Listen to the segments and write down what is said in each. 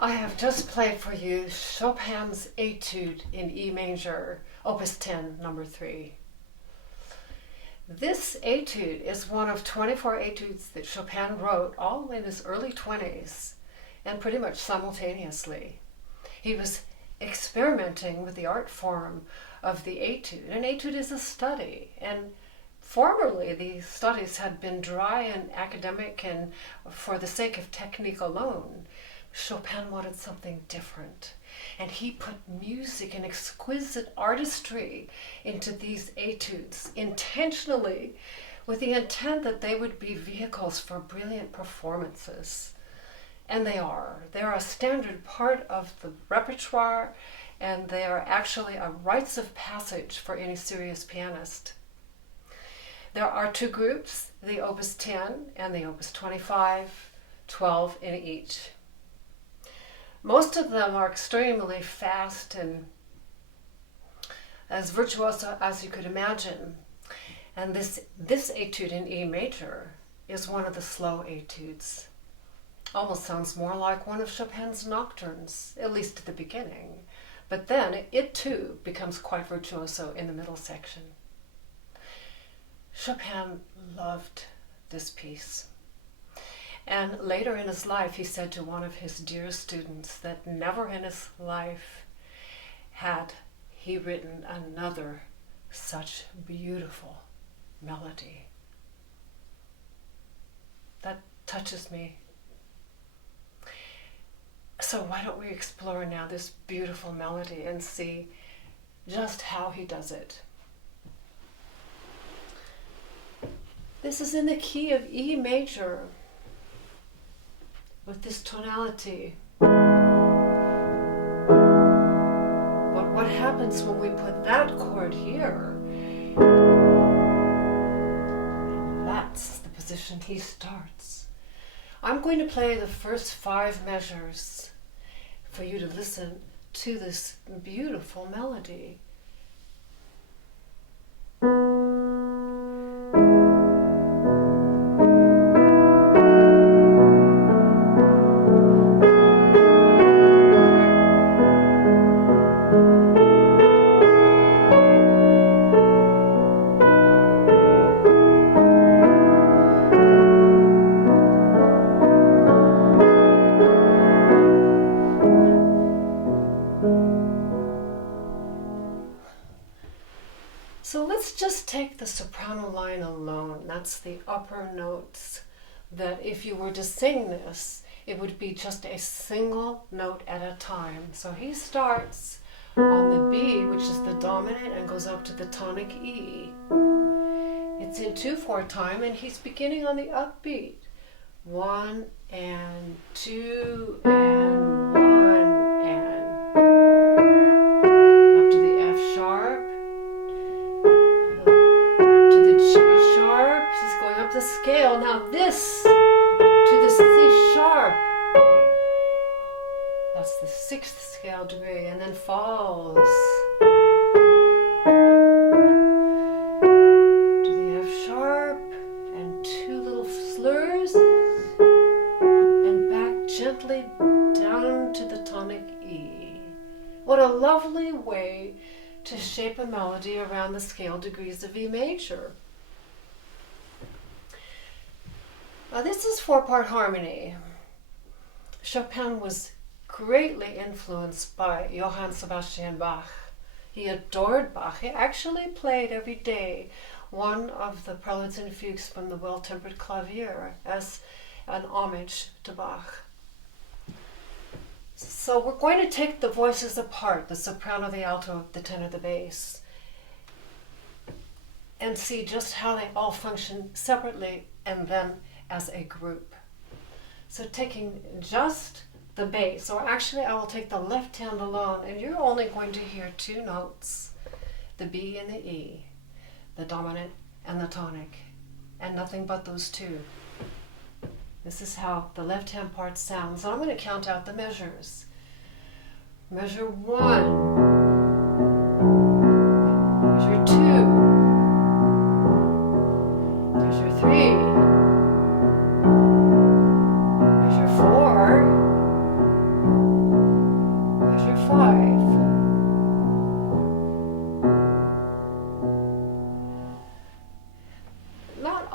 I have just played for you Chopin's Etude in E major, Opus 10, number 3. This etude is one of 24 etudes that Chopin wrote all in his early 20s and pretty much simultaneously. He was experimenting with the art form of the etude. An etude is a study, and formerly the studies had been dry and academic and for the sake of technique alone. Chopin wanted something different, and he put music and exquisite artistry into these etudes intentionally, with the intent that they would be vehicles for brilliant performances. And they are. They are a standard part of the repertoire, and they are actually a rites of passage for any serious pianist. There are two groups, the Opus 10 and the Opus 25, 12 in each. Most of them are extremely fast and as virtuoso as you could imagine. And this etude in E major is one of the slow etudes. Almost sounds more like one of Chopin's nocturnes, at least at the beginning. But then it too becomes quite virtuoso in the middle section. Chopin loved this piece. And later in his life, he said to one of his dear students that never in his life had he written another such beautiful melody. That touches me. So why don't we explore now this beautiful melody and see just how he does it. This is in the key of E major, with this tonality. But what happens when we put that chord here? That's the position he starts. I'm going to play the first 5 measures for you to listen to this beautiful melody. So let's just take the soprano line alone. That's the upper notes, that if you were to sing this, it would be just a single note at a time. So he starts on the B, which is the dominant, and goes up to the tonic E. It's in 2/4 time, and he's beginning on the upbeat. 1 and 2 and 1 and up to the F sharp. The scale. Now this to the C sharp. That's the 6th scale degree, and then falls to the F sharp and 2 little slurs, and back gently down to the tonic E. What a lovely way to shape a melody around the scale degrees of E major. Now this is 4-part harmony. Chopin was greatly influenced by Johann Sebastian Bach. He adored Bach. He actually played every day one of the preludes and fugues from the Well-Tempered Clavier as an homage to Bach. So we're going to take the voices apart, the soprano, the alto, the tenor, the bass, and see just how they all function separately and then as a group. So taking just the bass, or actually I will take the left hand alone, and you're only going to hear 2 notes, the B and the E, the dominant and the tonic, and nothing but those 2. This is how the left hand part sounds. So I'm going to count out the measures. Measure 1, measure 2, measure 3, measure 4,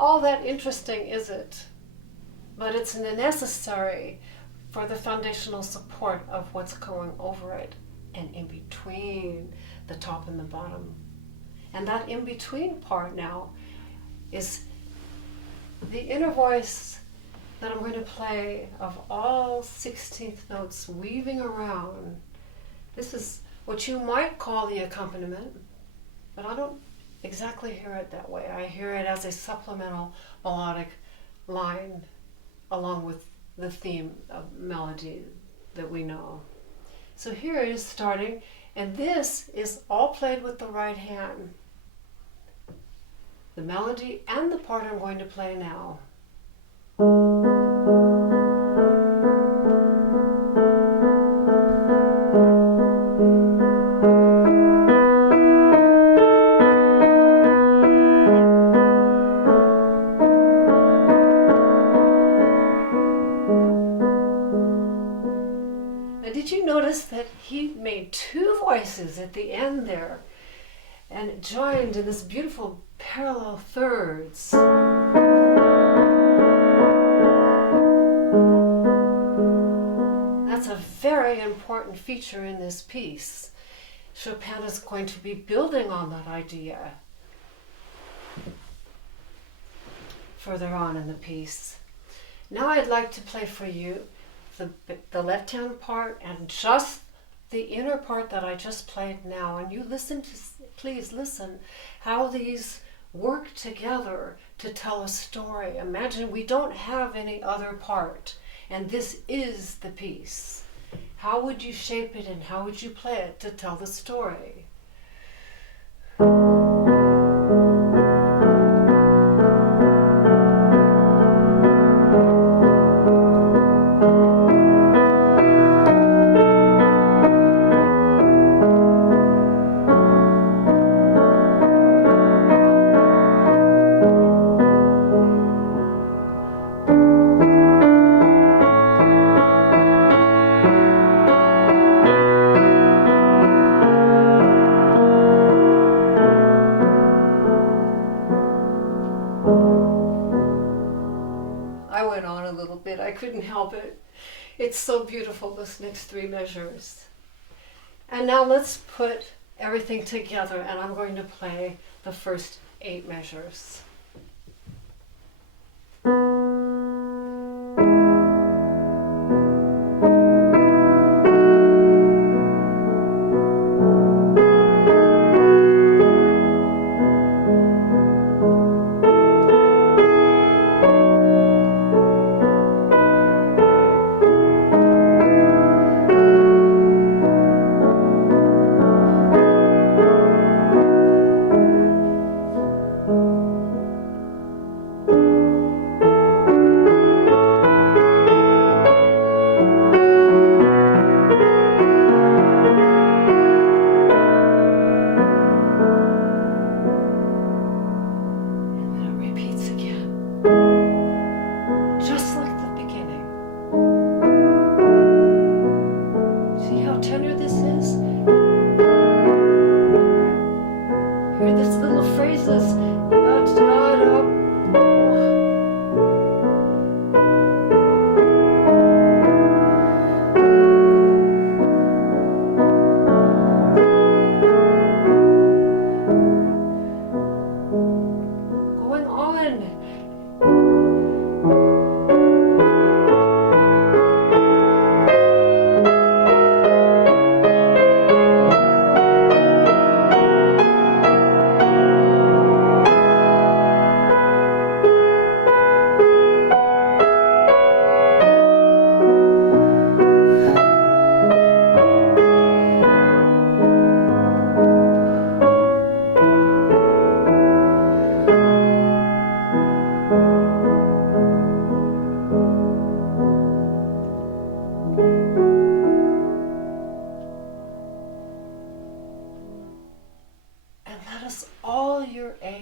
all that interesting, is it? But it's necessary for the foundational support of what's going over it and in between the top and the bottom. And that in-between part now is the inner voice that I'm going to play of all 16th notes weaving around. This is what you might call the accompaniment, but I don't exactly hear it that way. I hear it as a supplemental melodic line along with the theme of melody that we know. So here it is starting, and this is all played with the right hand. The melody and the part I'm going to play now. Did you notice that he made two voices at the end there and it joined in this beautiful parallel thirds? That's a very important feature in this piece. Chopin is going to be building on that idea further on in the piece. Now I'd like to play for you the left-hand part and just the inner part that I just played now. And you please listen how these work together to tell a story. Imagine we don't have any other part, and this is the piece. How would you shape it and how would you play it to tell the story? I couldn't help it. It's so beautiful, those next three measures. And now let's put everything together, and I'm going to play the first 8 measures.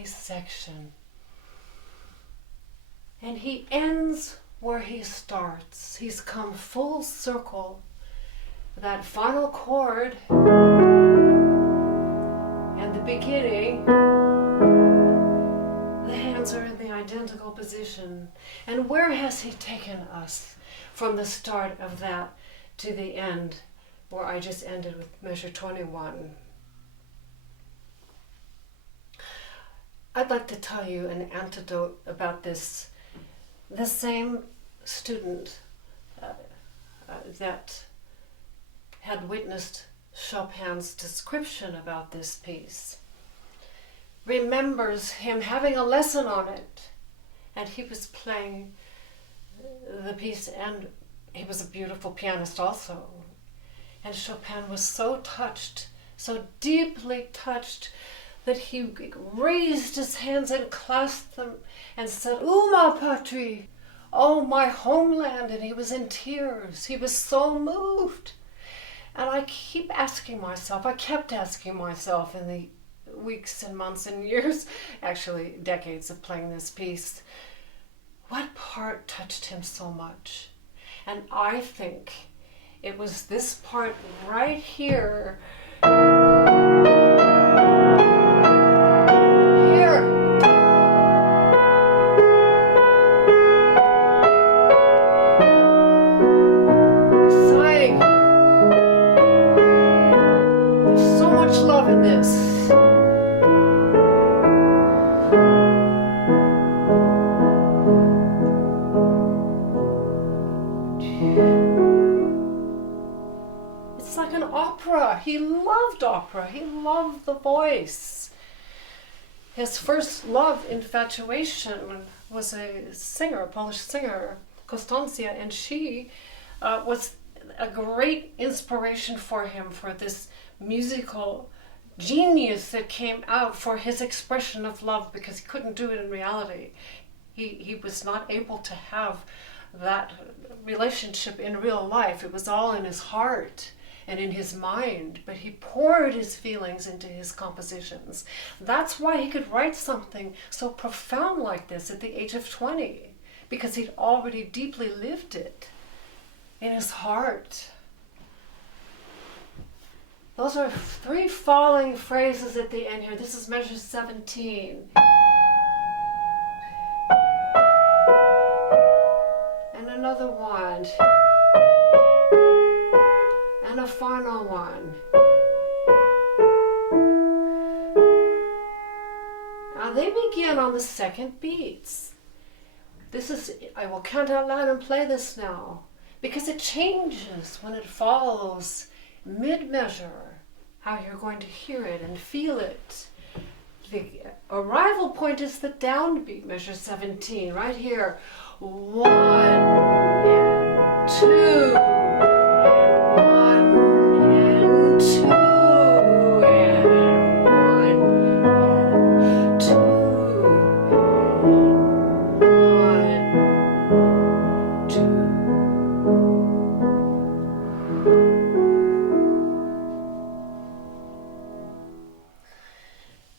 Section. And he ends where he starts. He's come full circle. That final chord and the beginning, the hand hands are in the identical position. And where has he taken us from the start of that to the end, where I just ended with measure 21? I'd like to tell you an anecdote about this. The same student that had witnessed Chopin's description about this piece remembers him having a lesson on it, and he was playing the piece, and he was a beautiful pianist also. And Chopin was so touched, so deeply touched, that he raised his hands and clasped them and said, "Oh, ma patrie, oh, my homeland," and he was in tears. He was so moved. And I kept asking myself in the weeks and months and years, actually decades of playing this piece, what part touched him so much? And I think it was this part right here. It's like an opera. He loved opera. He loved the voice. His first love infatuation was a singer, a Polish singer, Konstancja, and she was a great inspiration for him, for this musical genius that came out for his expression of love, because he couldn't do it in reality. He was not able to have that relationship in real life. It was all in his heart and in his mind, but he poured his feelings into his compositions. That's why he could write something so profound like this at the age of 20, because he'd already deeply lived it in his heart. Those are 3 falling phrases at the end here. This is measure 17. And another one. And a final one. Now they begin on the second beats. I will count out loud and play this now, because it changes when it follows mid-measure, how you're going to hear it and feel it. The arrival point is the downbeat, measure 17, right here. 1 and 2 and 1 and 2 and 1 and 2 and 1, 2.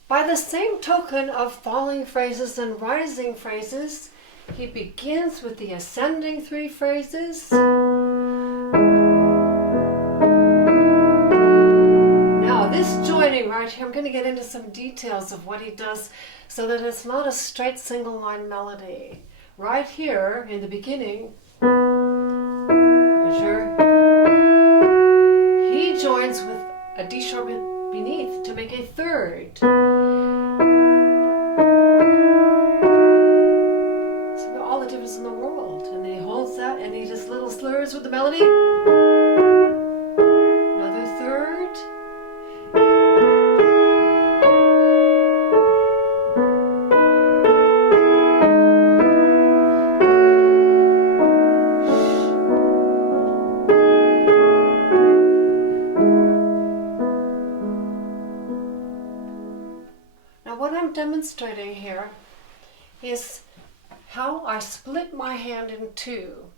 By the same token of falling phrases and rising phrases, he begins with the ascending 3 phrases. Now this joining right here, I'm going to get into some details of what he does so that it's not a straight single line melody. Right here in the beginning, measure, he joins with a D sharp beneath to make a 3rd. In the world, and he holds that and he just little slurs with the melody. Another 3rd. Now what I'm demonstrating here is how I split my hand in 2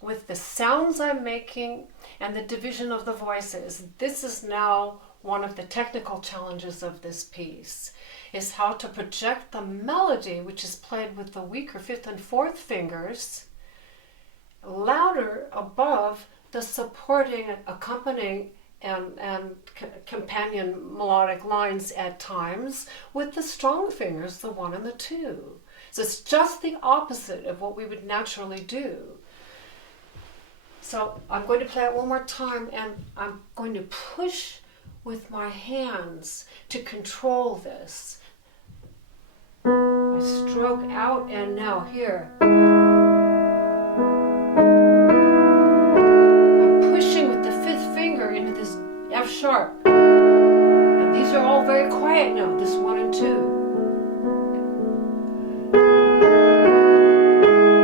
with the sounds I'm making and the division of the voices. This is now one of the technical challenges of this piece, is how to project the melody, which is played with the weaker 5th and 4th fingers, louder above the supporting, accompanying companion melodic lines at times with the strong fingers, the 1 and the 2. So it's just the opposite of what we would naturally do. So I'm going to play it one more time, and I'm going to push with my hands to control this. I stroke out, and now here. I'm pushing with the 5th finger into this F sharp. And these are all very quiet now, this 1 and 2.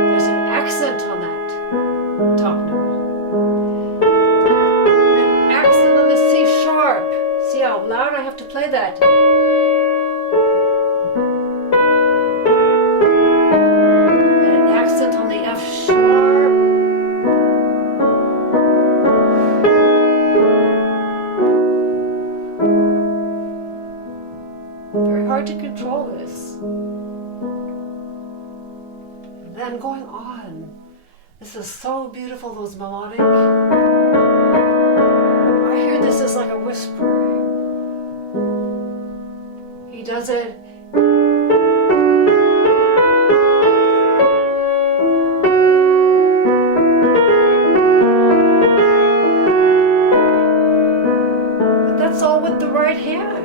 There's an accent on that top note. An accent on the C sharp. See how loud I have to play that? And an accent on the F sharp. Very hard to control this. And then going on. This is so beautiful, those melodic. I hear this as like a whispering. He does it. But that's all with the right hand.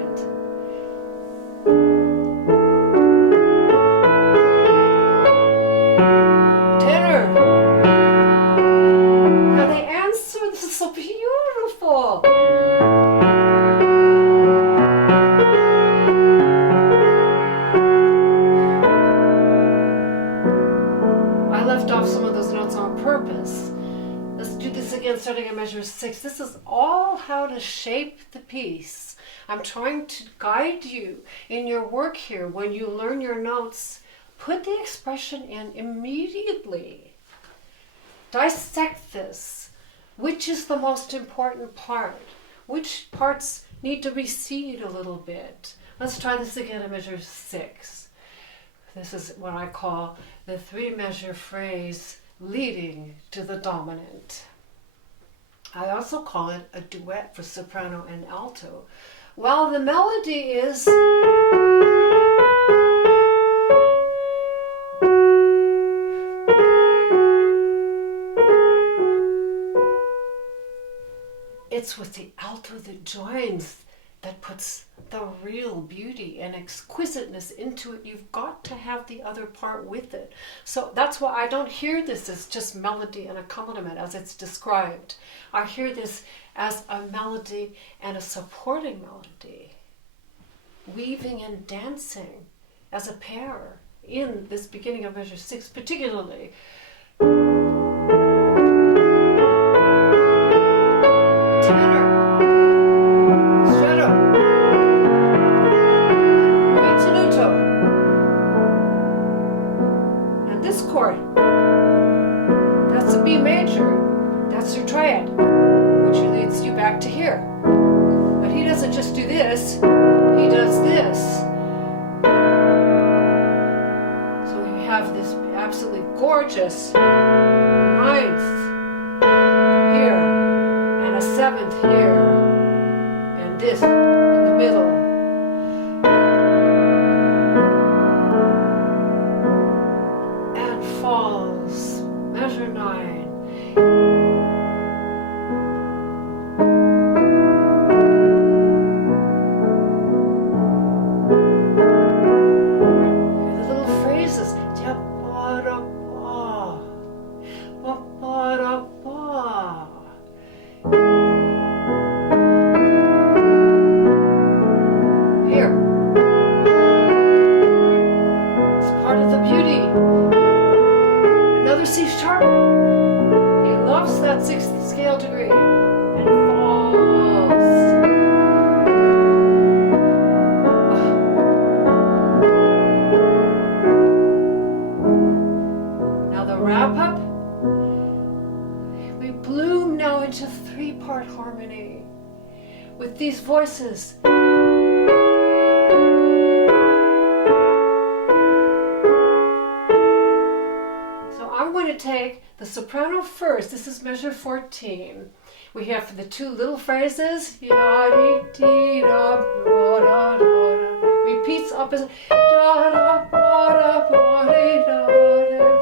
So beautiful. I left off some of those notes on purpose. Let's do this again, starting at measure 6. This is all how to shape the piece. I'm trying to guide you in your work here. When you learn your notes, put the expression in immediately. Dissect this. Which is the most important part? Which parts need to recede a little bit? Let's try this again at measure 6. This is what I call the 3-measure phrase leading to the dominant. I also call it a duet for soprano and alto. While the melody is it's with the alto that joins that puts the real beauty and exquisiteness into it. You've got to have the other part with it. So that's why I don't hear this as just melody and accompaniment as it's described. I hear this as a melody and a supporting melody, weaving and dancing as a pair in this beginning of measure 6 particularly. That's a B major. That's your triad, which leads you back to here. But he doesn't just do this, he does this. So we have this absolutely gorgeous 9th here, and a 7th here, and this in the middle. Measure 9. The little phrases. Here. It's part of the beauty. Another C sharp. He loves that 6th scale degree. And falls. Now the wrap up. We bloom now into 3-part harmony with these voices. going to take the soprano first. This is measure 14. We have for the two little phrases, repeats opposite.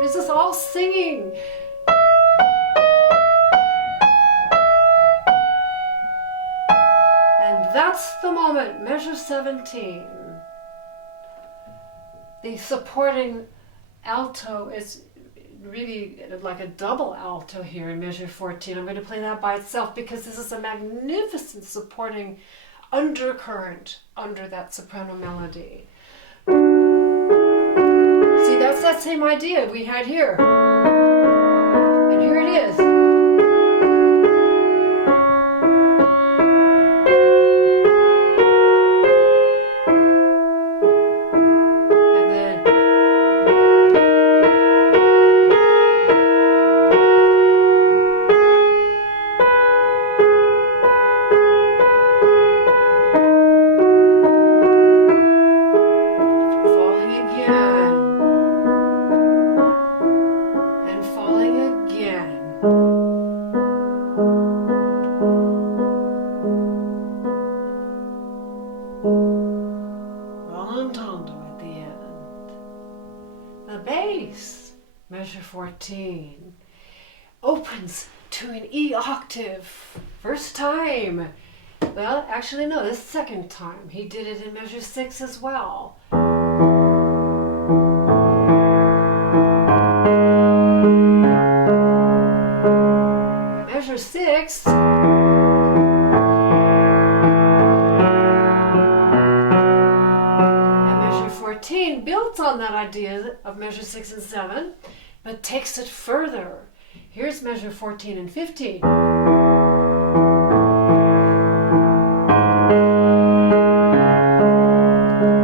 This is all singing. And that's the moment, measure 17. The supporting alto is really like a double alto here in measure 14. I'm going to play that by itself because this is a magnificent supporting undercurrent under that soprano melody. See, that's that same idea we had here. And here it is. Measure 14 opens to an E octave. First time. Well, actually no, this second time. He did it in measure 6 as well. Measure 6. And measure 14 builds on that idea of measure 6 and 7. But takes it further. Here's measure 14 and 15.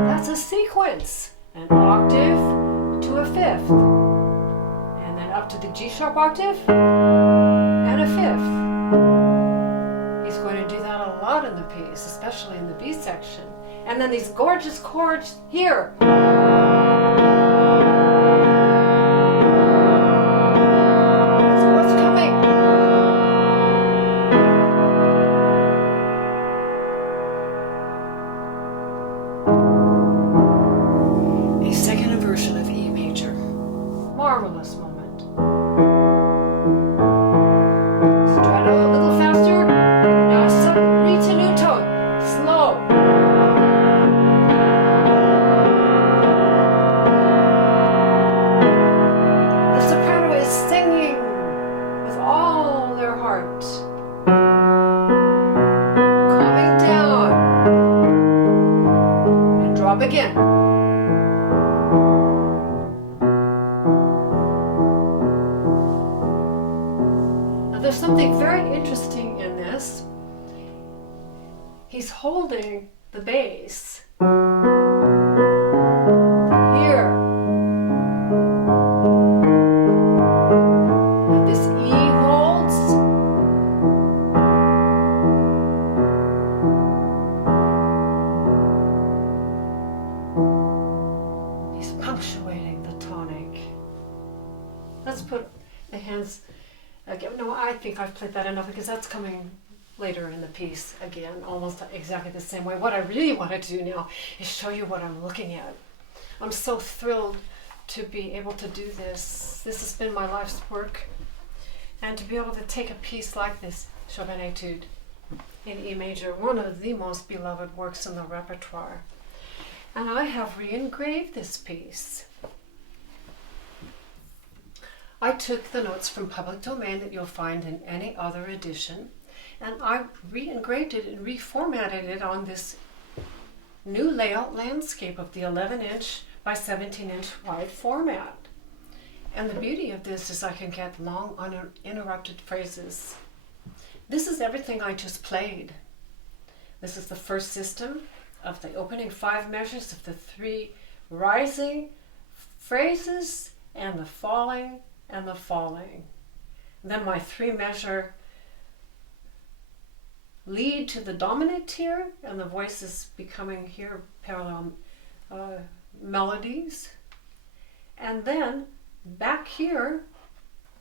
That's a sequence. An octave to a fifth. And then up to the G sharp octave and a fifth. He's going to do that a lot in the piece, especially in the B section. And then these gorgeous chords here. Marvelous moment. Strato a little faster. Now ritenuto. Slow. The soprano is singing with all their heart. Calming down. And drop again. There's something very interesting in this. He's holding the bass here. And this E holds. He's punctuating the tonic. Let's put the hands. No, I think I've played that enough because that's coming later in the piece again, almost exactly the same way. What I really want to do now is show you what I'm looking at. I'm so thrilled to be able to do this. This has been my life's work. And to be able to take a piece like this, Chopin Etude, in E major, one of the most beloved works in the repertoire. And I have re-engraved this piece. I took the notes from public domain that you'll find in any other edition, and I re-engraved it and reformatted it on this new layout landscape of the 11-inch by 17-inch wide format. And the beauty of this is I can get long uninterrupted phrases. This is everything I just played. This is the first system of the opening 5 measures of the 3 rising phrases and the falling and the falling. And then my 3 measure lead to the dominant tier, and the voice is becoming here parallel melodies. And then back here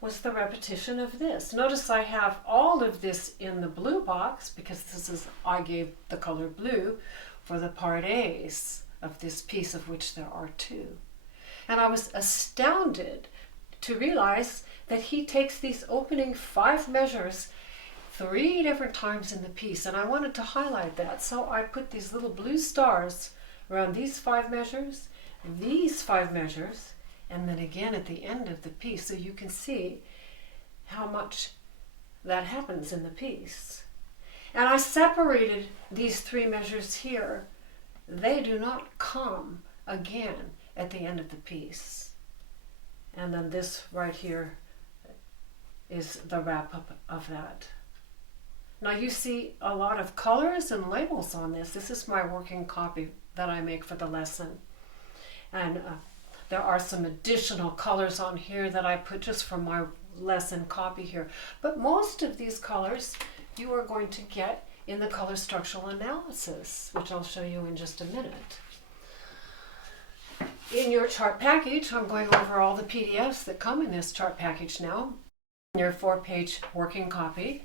was the repetition of this. Notice I have all of this in the blue box because this is, I gave the color blue for the part A's of this piece, of which there are 2. And I was astounded to realize that he takes these opening 5 measures 3 different times in the piece, and I wanted to highlight that. So I put these little blue stars around these 5 measures, these 5 measures, and then again at the end of the piece, so you can see how much that happens in the piece. And I separated these 3 measures here. They do not come again at the end of the piece. And then this right here is the wrap-up of that. Now you see a lot of colors and labels on this. This is my working copy that I make for the lesson. And there are some additional colors on here that I put just for my lesson copy here. But most of these colors you are going to get in the color structural analysis, which I'll show you in just a minute. In your chart package, I'm going over all the PDFs that come in this chart package now. Your 4-page working copy.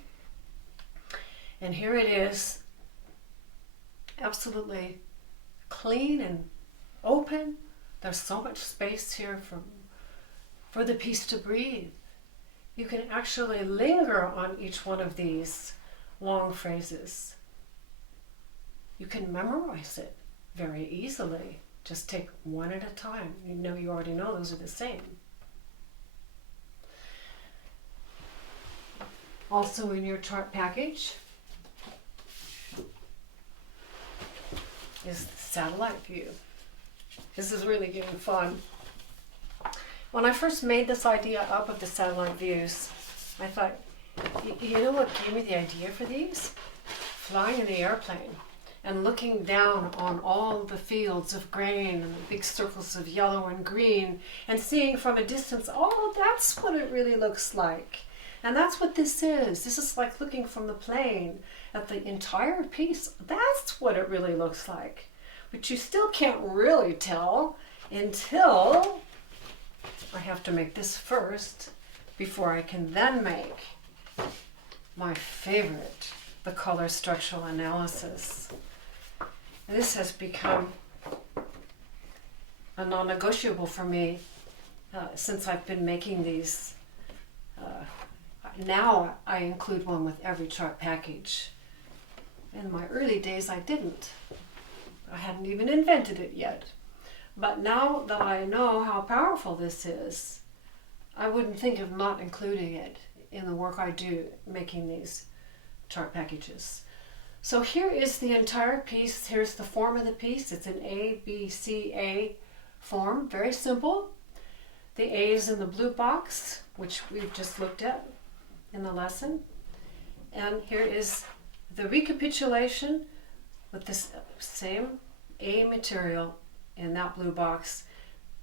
And here it is, absolutely clean and open. There's so much space here for the piece to breathe. You can actually linger on each one of these long phrases. You can memorize it very easily. Just take one at a time. You already know those are the same. Also in your chart package is the satellite view. This is really getting fun. When I first made this idea up of the satellite views, I thought, you know what gave me the idea for these? Flying in the airplane and looking down on all the fields of grain and the big circles of yellow and green and seeing from a distance, oh, that's what it really looks like. And that's what this is. This is like looking from the plane at the entire piece. That's what it really looks like. But you still can't really tell until I have to make this first before I can then make my favorite, the color structural analysis. This has become a non-negotiable for me since I've been making these. Now I include one with every chart package. In my early days I didn't. I hadn't even invented it yet. But now that I know how powerful this is, I wouldn't think of not including it in the work I do making these chart packages. So here is the entire piece. Here's the form of the piece. It's an A, B, C, A form. Very simple. The A is in the blue box, which we've just looked at in the lesson. And here is the recapitulation with this same A material in that blue box.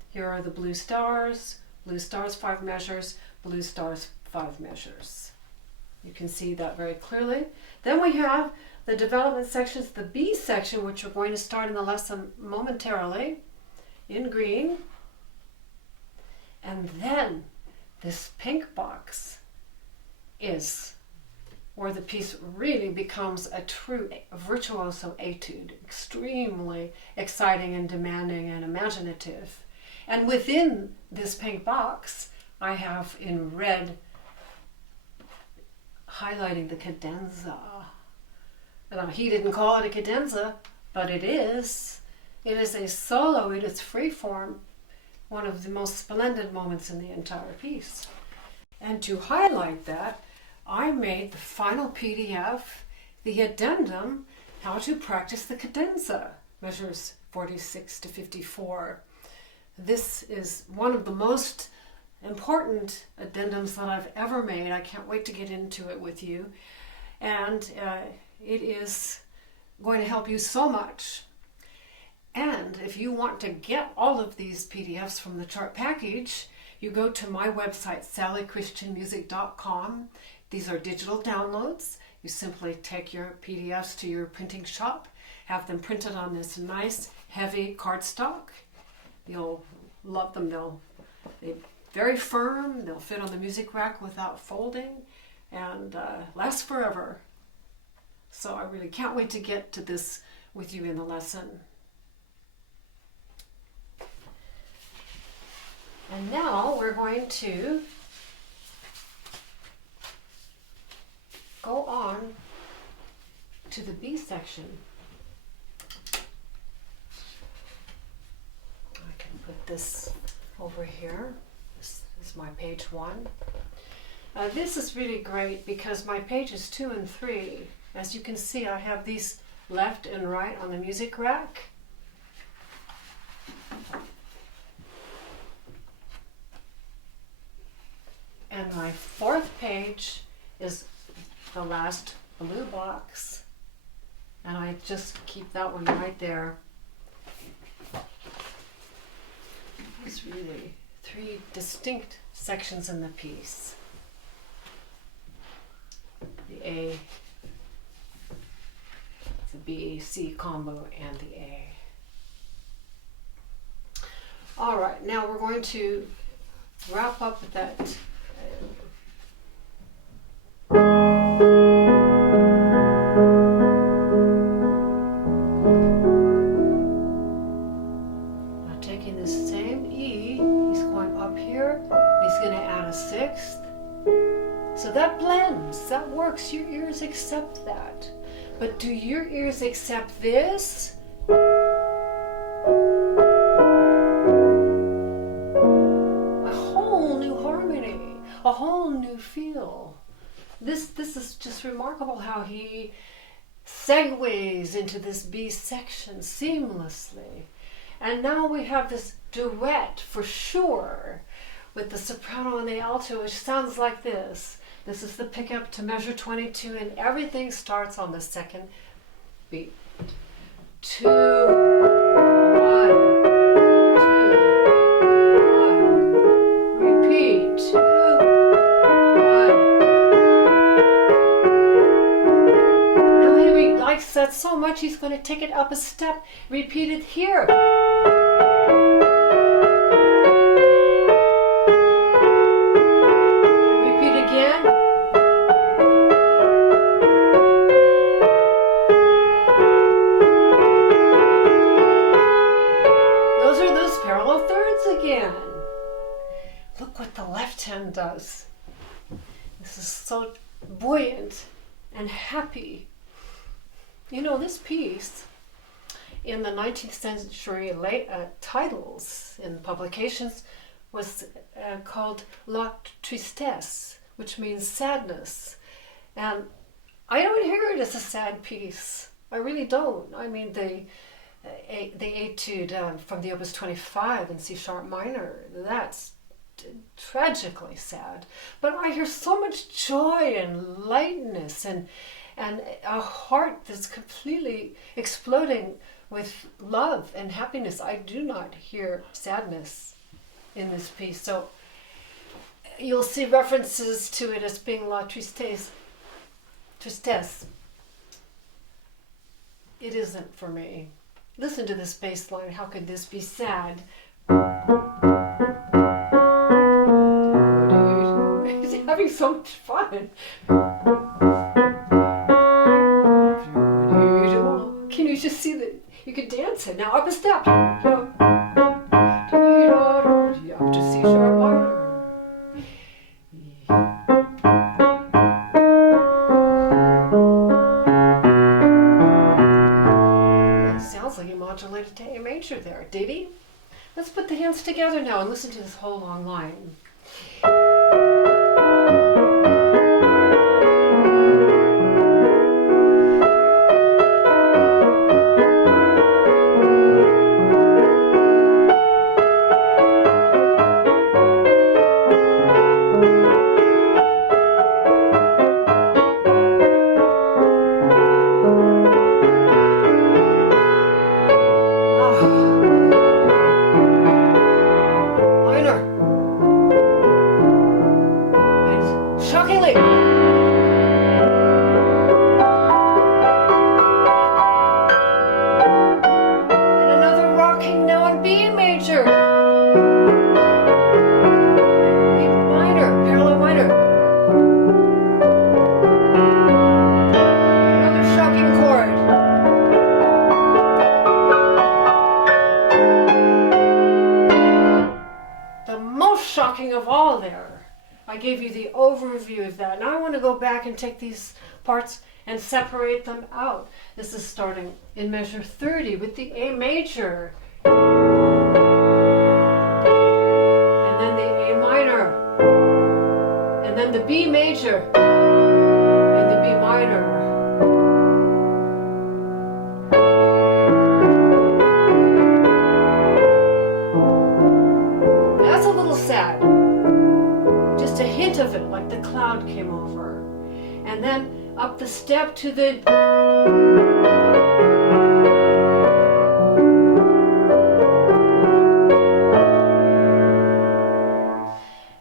Here are the blue stars 5 measures, blue stars 5 measures. You can see that very clearly. Then we have the development sections, the B section, which we're going to start in the lesson momentarily, in green. And then this pink box is where the piece really becomes a true virtuoso etude, extremely exciting and demanding and imaginative. And within this pink box, I have in red highlighting the cadenza. Now, he didn't call it a cadenza, but it is. It is a solo, it is free form, one of the most splendid moments in the entire piece. And to highlight that, I made the final PDF, the addendum, how to practice the cadenza, measures 46 to 54. This is one of the most important addendums that I've ever made. I can't wait to get into it with you. And it is going to help you so much. And if you want to get all of these PDFs from the chart package, you go to my website, sallychristianmusic.com. These are digital downloads. You simply take your PDFs to your printing shop, have them printed on this nice, heavy cardstock. You'll love them. very firm. They'll fit on the music rack without folding and last forever. So I really can't wait to get to this with you in the lesson. And now we're going to go on to the B section. I can put this over here. This is my page 1. This is really great because my pages 2 and 3, as you can see, I have these left and right on the music rack. And my 4th page is the last blue box, and I just keep that one right there. It's really 3 distinct sections in the piece. The A, the B, C combo, and the A. All right, now we're going to wrap up with that now taking this same E, he's going up here, he's going to add a 6th. So that blends, that works, your ears accept that. But do your ears accept this? A whole new feel. This is just remarkable how he segues into this B section seamlessly. And now we have this duet for sure with the soprano and the alto, which sounds like this. This is the pickup to measure 22, and everything starts on the 2nd beat. 2, 1, 2, 1. Repeat. 2, 1. Now Henry likes that so much he's going to take it up a step. Repeat it here. Look what the left hand does. This is so buoyant and happy. You know, this piece in the 19th century titles in publications was called La Tristesse, which means sadness. And I don't hear it as a sad piece. I really don't. I mean, the Etude from the Opus 25 in C sharp minor, that's tragically sad. But I hear so much joy and lightness and a heart that's completely exploding with love and happiness. I do not hear sadness in this piece. So you'll see references to it as being La Tristesse. It isn't for me. Listen to this bass line. How could this be sad? He's having so much fun. Can you just see that? You could dance it. Now up a step. Up to C sharp minor. Modulated to A major there. Did he? Let's put the hands together now and listen to this whole long line. of all there. I gave you the overview of that. Now I want to go back and take these parts and separate them out. This is starting in measure 30 with the A major. And then the A minor. And then the B major. And the B minor. That's a little sad. Just a hint of it, like the cloud came over. And then up the step to the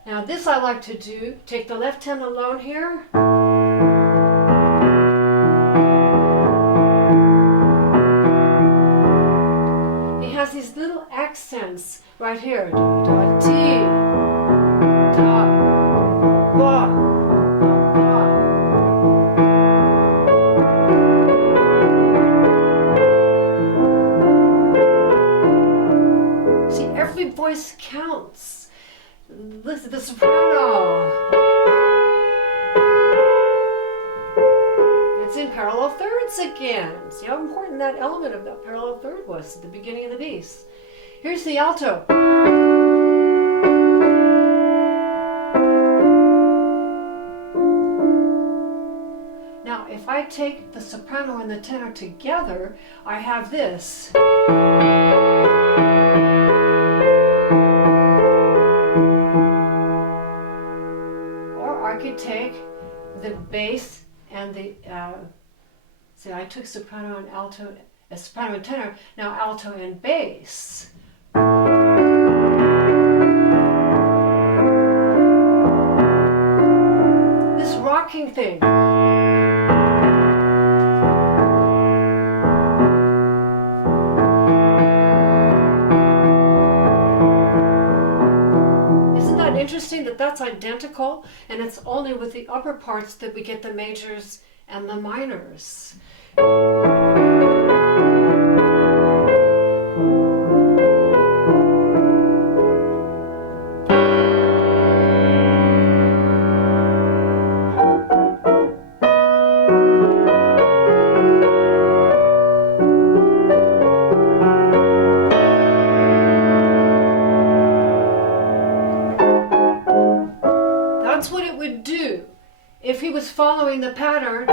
now this I like to do, take the left hand alone here. He has these little accents right here. Da, T, da, ba. Voice counts. Listen, the soprano. It's in parallel thirds again. See how important that element of that parallel third was at the beginning of the piece. Here's the alto. Now, if I take the soprano and the tenor together, I have this. I could take the bass and the, see, I took soprano and alto, soprano and tenor, now alto and bass. This rocking thing. Interesting that that's identical, and it's only with the upper parts that we get the majors and the minors. That's what it would do if he was following the pattern.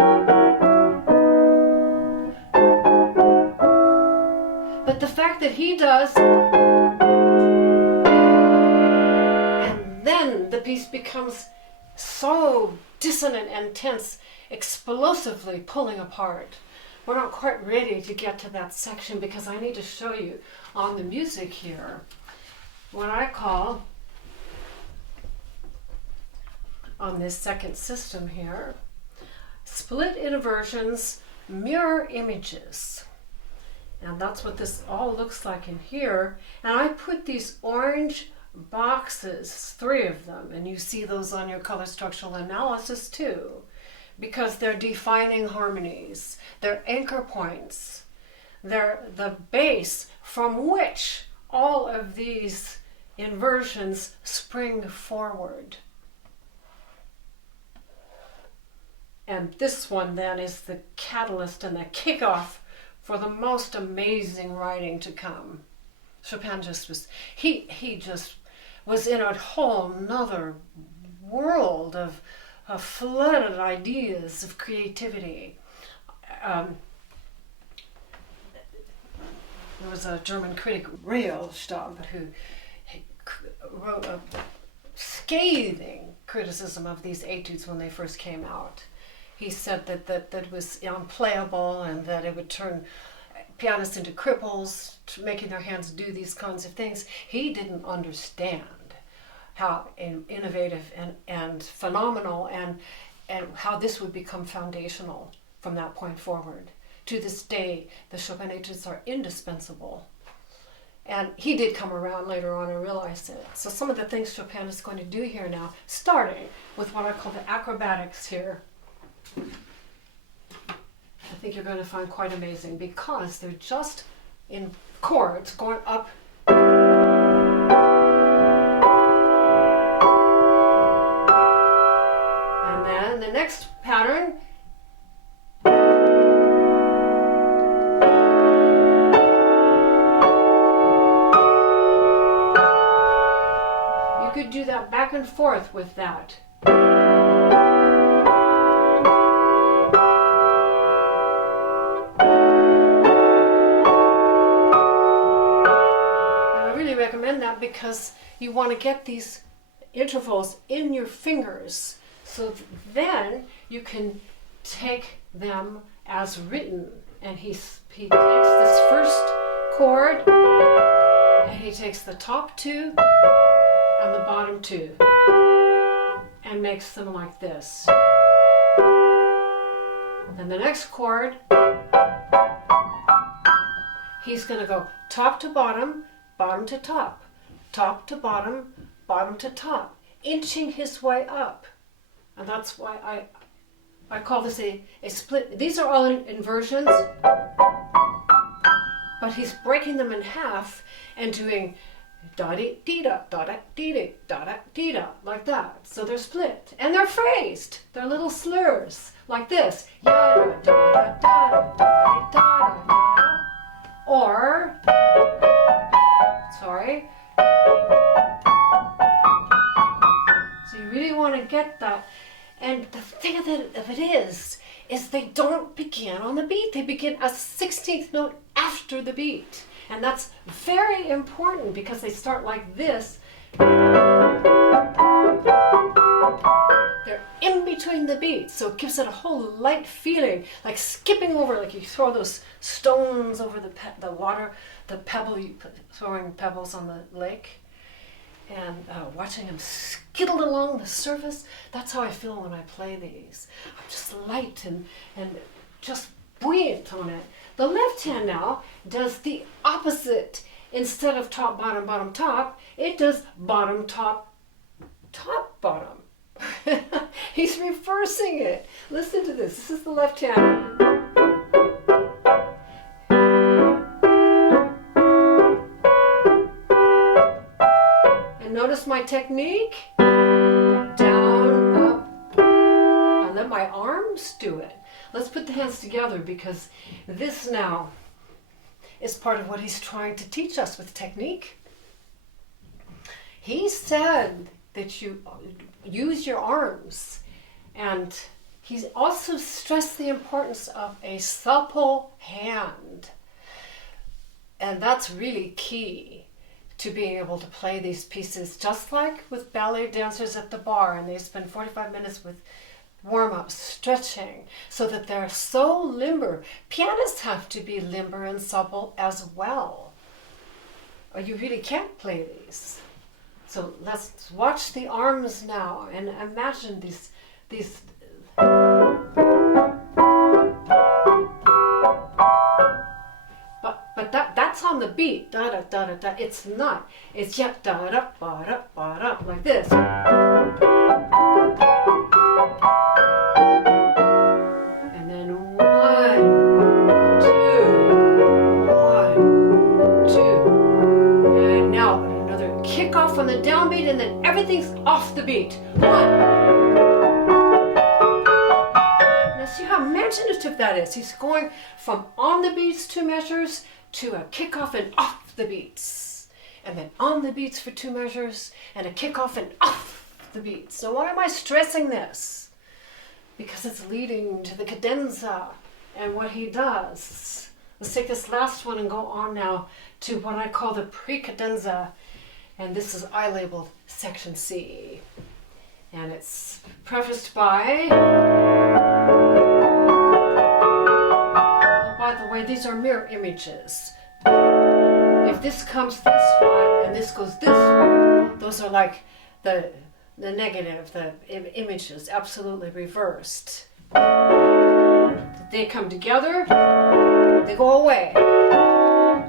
But the fact that he does, and then the piece becomes so dissonant and tense, explosively pulling apart. We're not quite ready to get to that section because I need to show you on the music here what I call, on this second system here, split inversions, mirror images. And that's what this all looks like in here. And I put these orange boxes, 3 of them, and you see those on your color structural analysis too, because they're defining harmonies, they're anchor points, they're the base from which all of these inversions spring forward. And this one then is the catalyst and the kickoff for the most amazing writing to come. Chopin just was, he just was in a whole nother world of flooded ideas of creativity. There was a German critic, Rehlstab, who wrote a scathing criticism of these etudes when they first came out. He said that was unplayable and that it would turn pianists into cripples, making their hands do these kinds of things. He didn't understand how innovative and phenomenal and how this would become foundational from that point forward. To this day, the Chopin etudes are indispensable. And he did come around later on and realize it. So some of the things Chopin is going to do here now, starting with what I call the acrobatics here, I think you're going to find quite amazing because they're just in chords going up next pattern, you could do that back and forth with that. Recommend that because you want to get these intervals in your fingers, so then you can take them as written. And he takes this first chord and he takes the top two and the bottom two and makes them like this. Then the next chord, he's going to go top to bottom, bottom to top, top to bottom, bottom to top, inching his way up. And that's why I call this a split. These are all inversions, but he's breaking them in half and doing da-dee-dee-da, da-da-dee-dee, da-da-dee-da, like that. So they're split. And they're phrased. They're little slurs, like this. Ya-da-da-da-da-da-da-da-da. Or, sorry. So you really want to get that. And the thing of it is they don't begin on the beat. They begin a 16th note after the beat. And that's very important because they start like this. They're in between the beats, so it gives it a whole light feeling, like skipping over, like you throw those stones over the water, the pebble, throwing pebbles on the lake, and watching them skittle along the surface. That's how I feel when I play these. I'm just light and just buoyant on it. The left hand now does the opposite. Instead of top, bottom, bottom, top, it does bottom, top, top, bottom. He's reversing it. Listen to this. This is the left hand. And notice my technique. Down, up, and let my arms do it. Let's put the hands together because this now is part of what he's trying to teach us with technique. He said that you use your arms, and he's also stressed the importance of a supple hand. And that's really key to being able to play these pieces, just like with ballet dancers at the bar, and they spend 45 minutes with warm-ups, stretching, so that they're so limber. Pianists have to be limber and supple as well, or you really can't play these. So let's watch the arms now and imagine these. But that's on the beat. Da da da da da. It's not. It's just da da ba da ba da, like this. And then 1, 2, 1, 2. And now another kick off on the downbeat, and then everything's off the beat. 1. Now see how imaginative that is. He's going from on the beats 2 measures to a kick off and off the beats. And then on the beats for 2 measures and a kick off and off the beats. So why am I stressing this? Because it's leading to the cadenza and what he does. Let's take this last one and go on now to what I call the pre-cadenza. And this is I labeled section C. And it's prefaced by... Oh, by the way, these are mirror images. If this comes this way and this goes this way, those are like the negative, the images, absolutely reversed. They come together, they go away.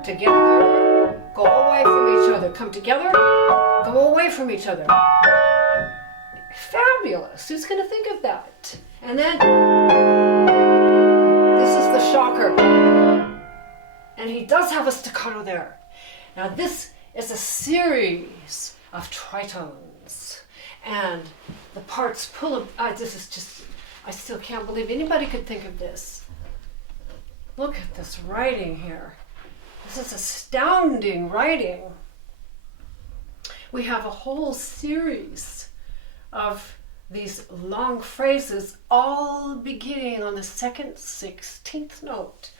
Together, go away from each other. Come together, go away from each other. Fabulous. Who's going to think of that? And then, this is the shocker. And he does have a staccato there. Now this is a series of tritones. And the parts pull, this is just I still can't believe anybody could think of this. Look at this writing here. This is astounding writing. We have a whole series of these long phrases, all beginning on the second 16th note.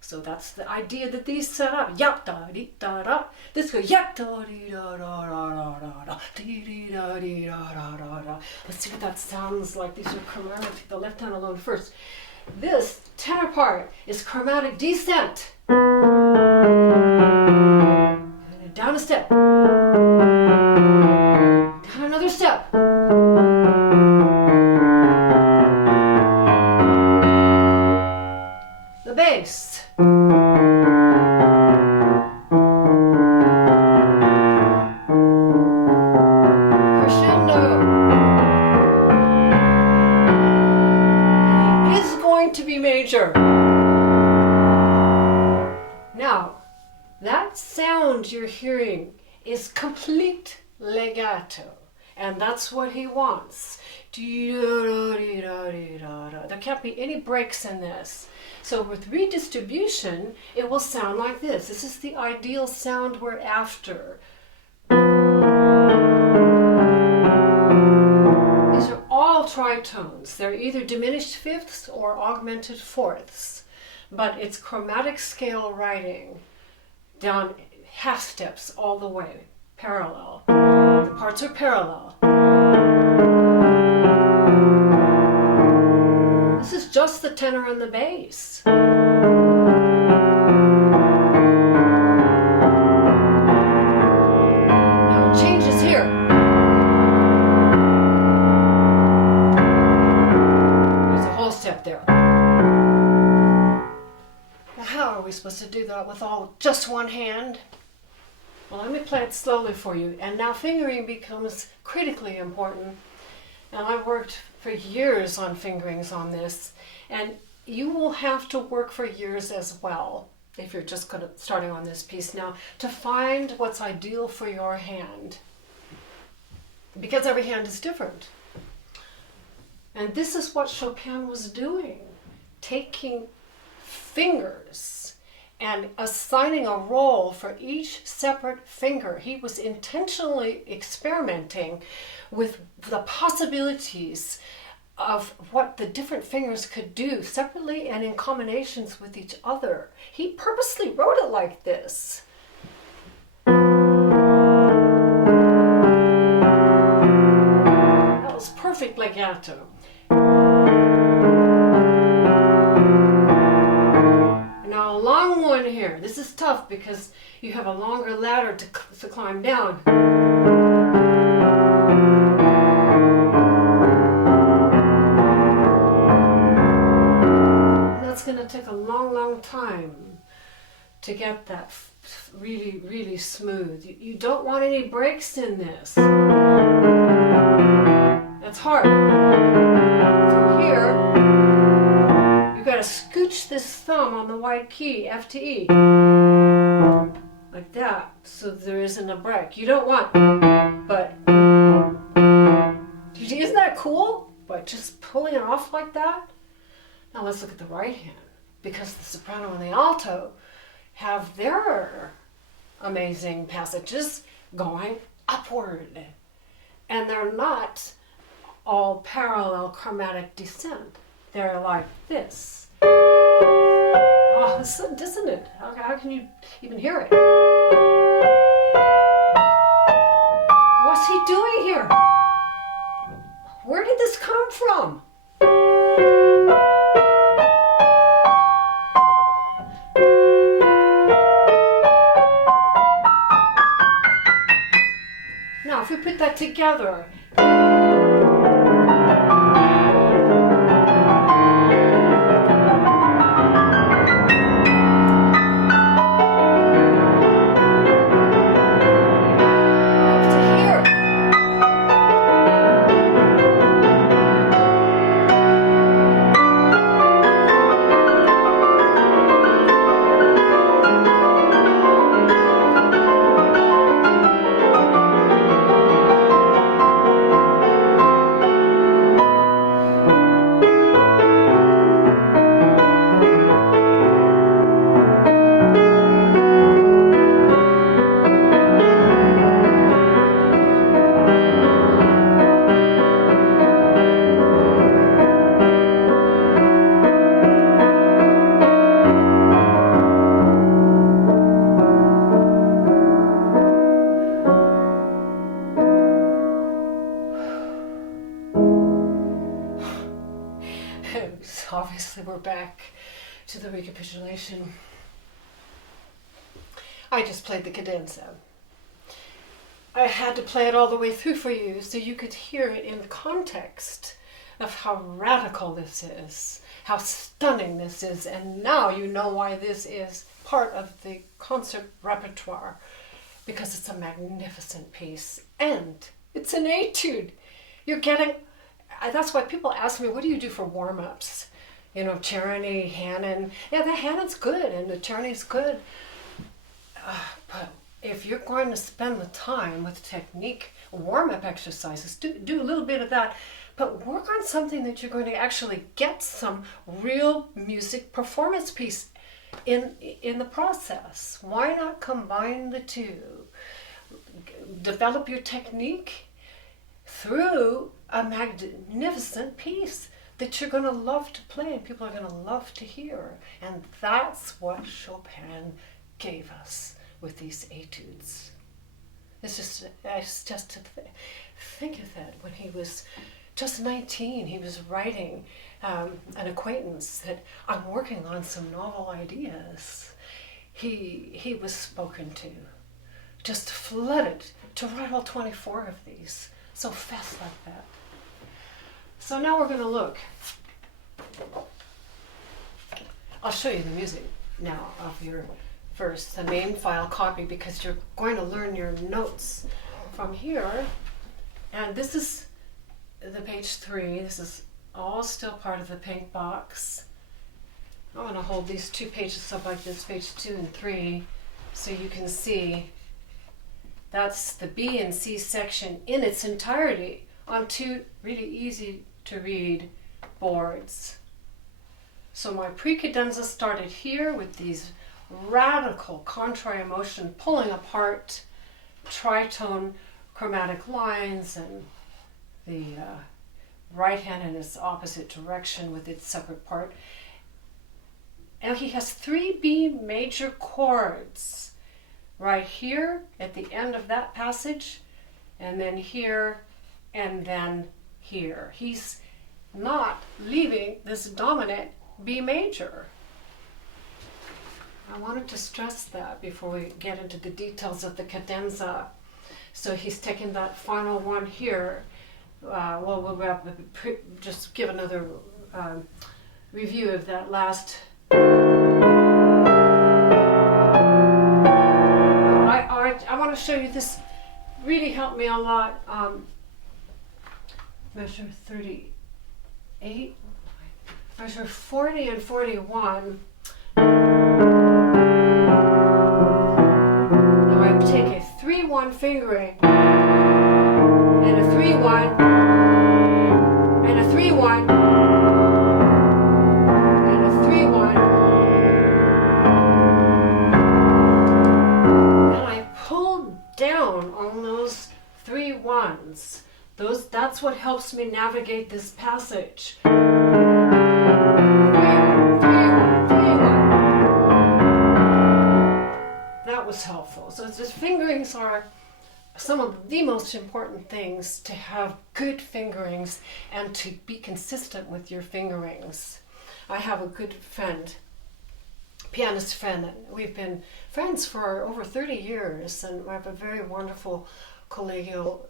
So that's the idea that these set up. Ya da dee da da. This goes ya da dee da da da da da dee dee da dee da da da da. Let's see what that sounds like. These are chromatic. The left hand alone first. This tenor part is chromatic descent. And down a step. Down another step. The bass. Crescendo. Is going to be major. Now, that sound you're hearing is complete legato, and that's what he wants. There can't be any breaks in this. So with redistribution, it will sound like this. This is the ideal sound we're after. These are all tritones. They're either diminished fifths or augmented fourths, but it's chromatic scale writing down half steps all the way, parallel. The parts are parallel. This is just the tenor and the bass. Now it changes here. There's a whole step there. Now how are we supposed to do that with just one hand? Well, let me play it slowly for you. And now fingering becomes critically important. And I've worked for years on fingerings on this, and you will have to work for years as well if you're just starting on this piece now to find what's ideal for your hand, because every hand is different. And this is what Chopin was doing, taking fingers and assigning a role for each separate finger. He was intentionally experimenting with the possibilities of what the different fingers could do separately and in combinations with each other. He purposely wrote it like this. That was perfect legato. Now a long one here. This is tough because you have a longer ladder to climb down. It's going to take a long time to get that really smooth. You don't want any breaks in this. That's hard. From here, you've got to scooch this thumb on the white key, F to E, like that, so there isn't a break. You don't want, but isn't that cool? But just pulling it off like that. Now let's look at the right hand, because the soprano and the alto have their amazing passages going upward. And they're not all parallel chromatic descent. They're like this. Oh, it's so dissonant. How can you even hear it? What's he doing here? Where did this come from? Now, if we put that together, Obviously we're back to the recapitulation. I just played the cadenza. I had to play it all the way through for you so you could hear it in the context of how radical this is, how stunning this is, and now you know why this is part of the concert repertoire, because it's a magnificent piece and it's an etude. You're getting, that's why people ask me, what do you do for warm-ups? You know, Czerny, Hannon. Yeah, the Hannon's good and the Czerny's good. But if you're going to spend the time with technique, warm-up exercises, do a little bit of that, but work on something that you're going to actually get some real music performance piece in the process. Why not combine the two? Develop your technique through a magnificent piece that you're going to love to play and people are going to love to hear. And that's what Chopin gave us with these etudes. It's just to think of that. When he was just 19, he was writing an acquaintance that I'm working on some novel ideas. He was spoken to, just flooded to write all 24 of these so fast like that. So now we're going to look. I'll show you the music now of your first, the main file copy, because you're going to learn your notes from here. And this is the page 3. This is all still part of the pink box. I'm going to hold these 2 pages up like this, page 2 and 3, so you can see that's the B and C section in its entirety on 2 really easy to read boards. So my pre-cadenza started here with these radical contrary motion, pulling apart tritone chromatic lines, and the right hand in its opposite direction with its separate part. And he has 3 B major chords right here at the end of that passage, and then here, and then here. He's not leaving this dominant B major. I wanted to stress that before we get into the details of the cadenza. So he's taking that final one here. We'll just give another review of that last. I want to show you this. Really helped me a lot. Measure 38, measure 40 and 41. Now I take a 3-1 fingering and a 3-1 and a 3-1 and a 3-1, and I pull down on those 3-1s. That's what helps me navigate this passage. 3, 1. That was helpful. So the fingerings are some of the most important things, to have good fingerings and to be consistent with your fingerings. I have a good friend, pianist friend, and we've been friends for over 30 years, and I have a very wonderful collegial,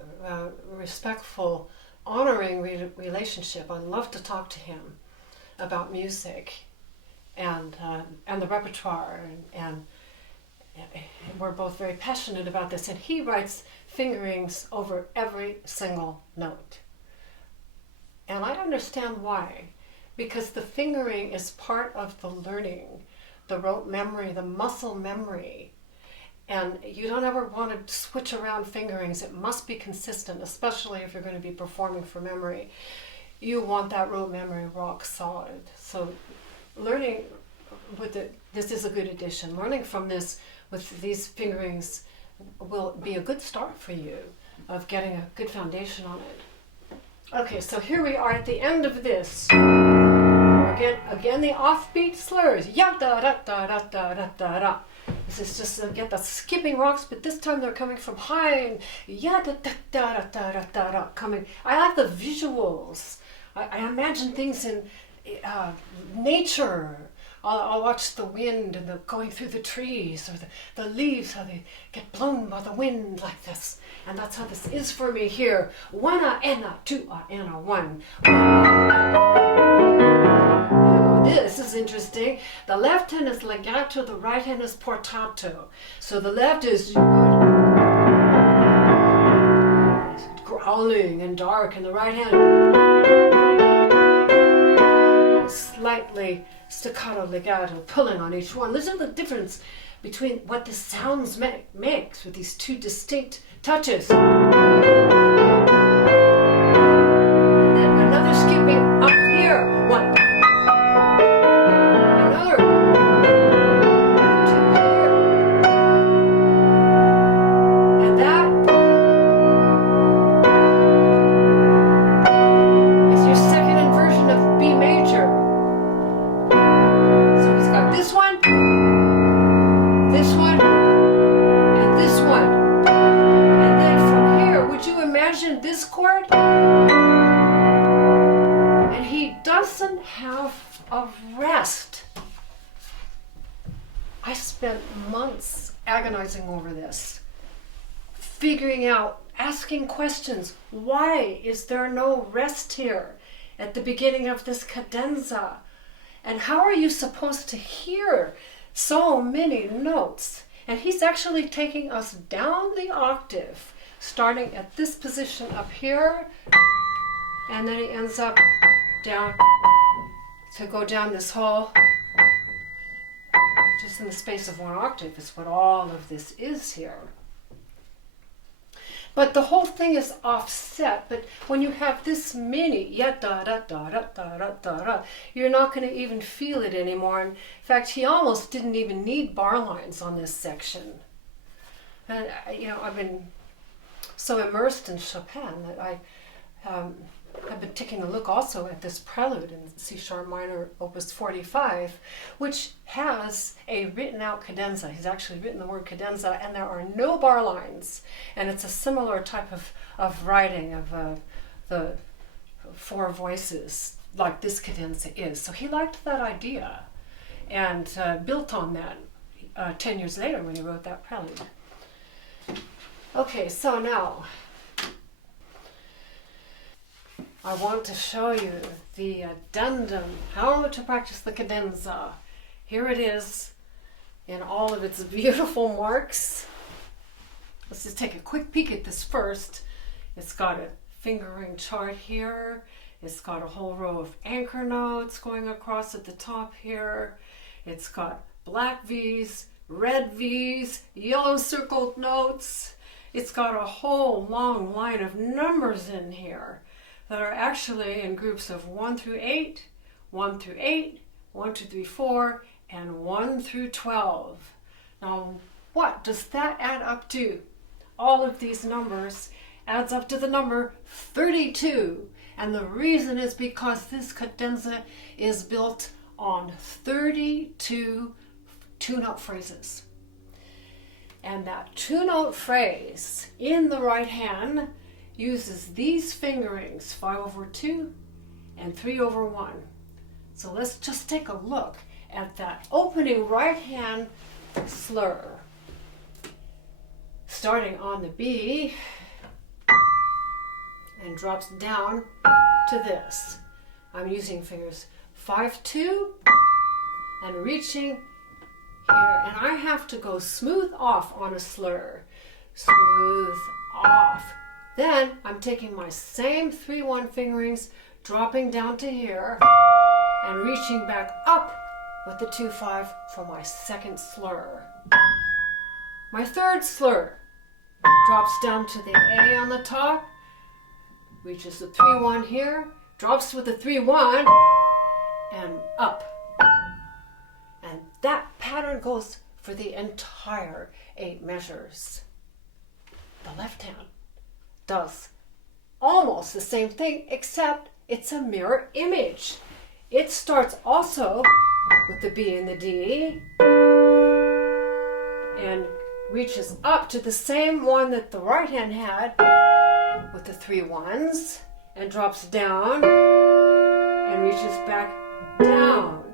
respectful, honoring relationship. I love to talk to him about music and the repertoire, and we're both very passionate about this. And he writes fingerings over every single note, and I understand why, because the fingering is part of the learning, the rote memory, the muscle memory. And you don't ever want to switch around fingerings. It must be consistent, especially if you're going to be performing for memory. You want that rote memory rock solid. So learning with this is a good addition. Learning from this with these fingerings will be a good start for you of getting a good foundation on it. Okay, so here we are at the end of this. Again the offbeat slurs. Ya da da da da da da da da. This is just to get the skipping rocks, but this time they're coming from high, and ya da da da da da da da coming. I like the visuals. I imagine things nature. I'll watch the wind and the going through the trees, or the leaves, how they get blown by the wind like this. And that's how this is for me here. 1 and a 2 and a 1. This is interesting. The left hand is legato, the right hand is portato. So the left is growling and dark, and the right hand slightly staccato, legato, pulling on each one. Listen to the difference between what the sounds makes with these two distinct touches. And then another skipping up here. 1. Another. 2 here. And that is your second inversion of B major. So he's got this one, and this one. And then from here, would you imagine this chord? And he doesn't have a rest. I spent months agonizing over this, figuring out, asking questions. Why is there no rest here at the beginning of this cadenza? And how are you supposed to hear so many notes? And he's actually taking us down the octave, starting at this position up here, and then he ends up down to go down this whole, just in the space of 1 octave is what all of this is here. But the whole thing is offset. But when you have this mini, ya da da da da da da da da, you're not going to even feel it anymore. In fact, he almost didn't even need bar lines on this section. And I've been so immersed in Chopin that I've been taking a look also at this prelude in C sharp minor, Opus 45, which has a written out cadenza. He's actually written the word cadenza, and there are no bar lines. And it's a similar type of writing of the 4 voices, like this cadenza is. So he liked that idea and built on that 10 years later when he wrote that prelude. Okay, so now I want to show you the addendum, how to practice the cadenza. Here it is in all of its beautiful marks. Let's just take a quick peek at this first. It's got a fingering chart here. It's got a whole row of anchor notes going across at the top here. It's got black V's, red V's, yellow circled notes. It's got a whole long line of numbers in here that are actually in groups of 1 through 8, 1 through 8, 1, 2, 3, 4, and 1 through 12. Now, what does that add up to? All of these numbers adds up to the number 32. And the reason is because this cadenza is built on 32 two-note phrases. And that two-note phrase in the right hand uses these fingerings, 5/2 and 3/1. So let's just take a look at that opening right hand slur. Starting on the B and drops down to this. I'm using fingers 5/2 and reaching here, and I have to go smooth off on a slur. Smooth off. Then I'm taking my same 3/1 fingerings, dropping down to here, and reaching back up with the 2/5 for my second slur. My third slur drops down to the A on the top, reaches the 3/1 here, drops with the 3/1, and up. And that pattern goes for the entire 8 measures. The left hand does almost the same thing, except it's a mirror image. It starts also with the B and the D and reaches up to the same one that the right hand had with the 3/1s and drops down and reaches back down.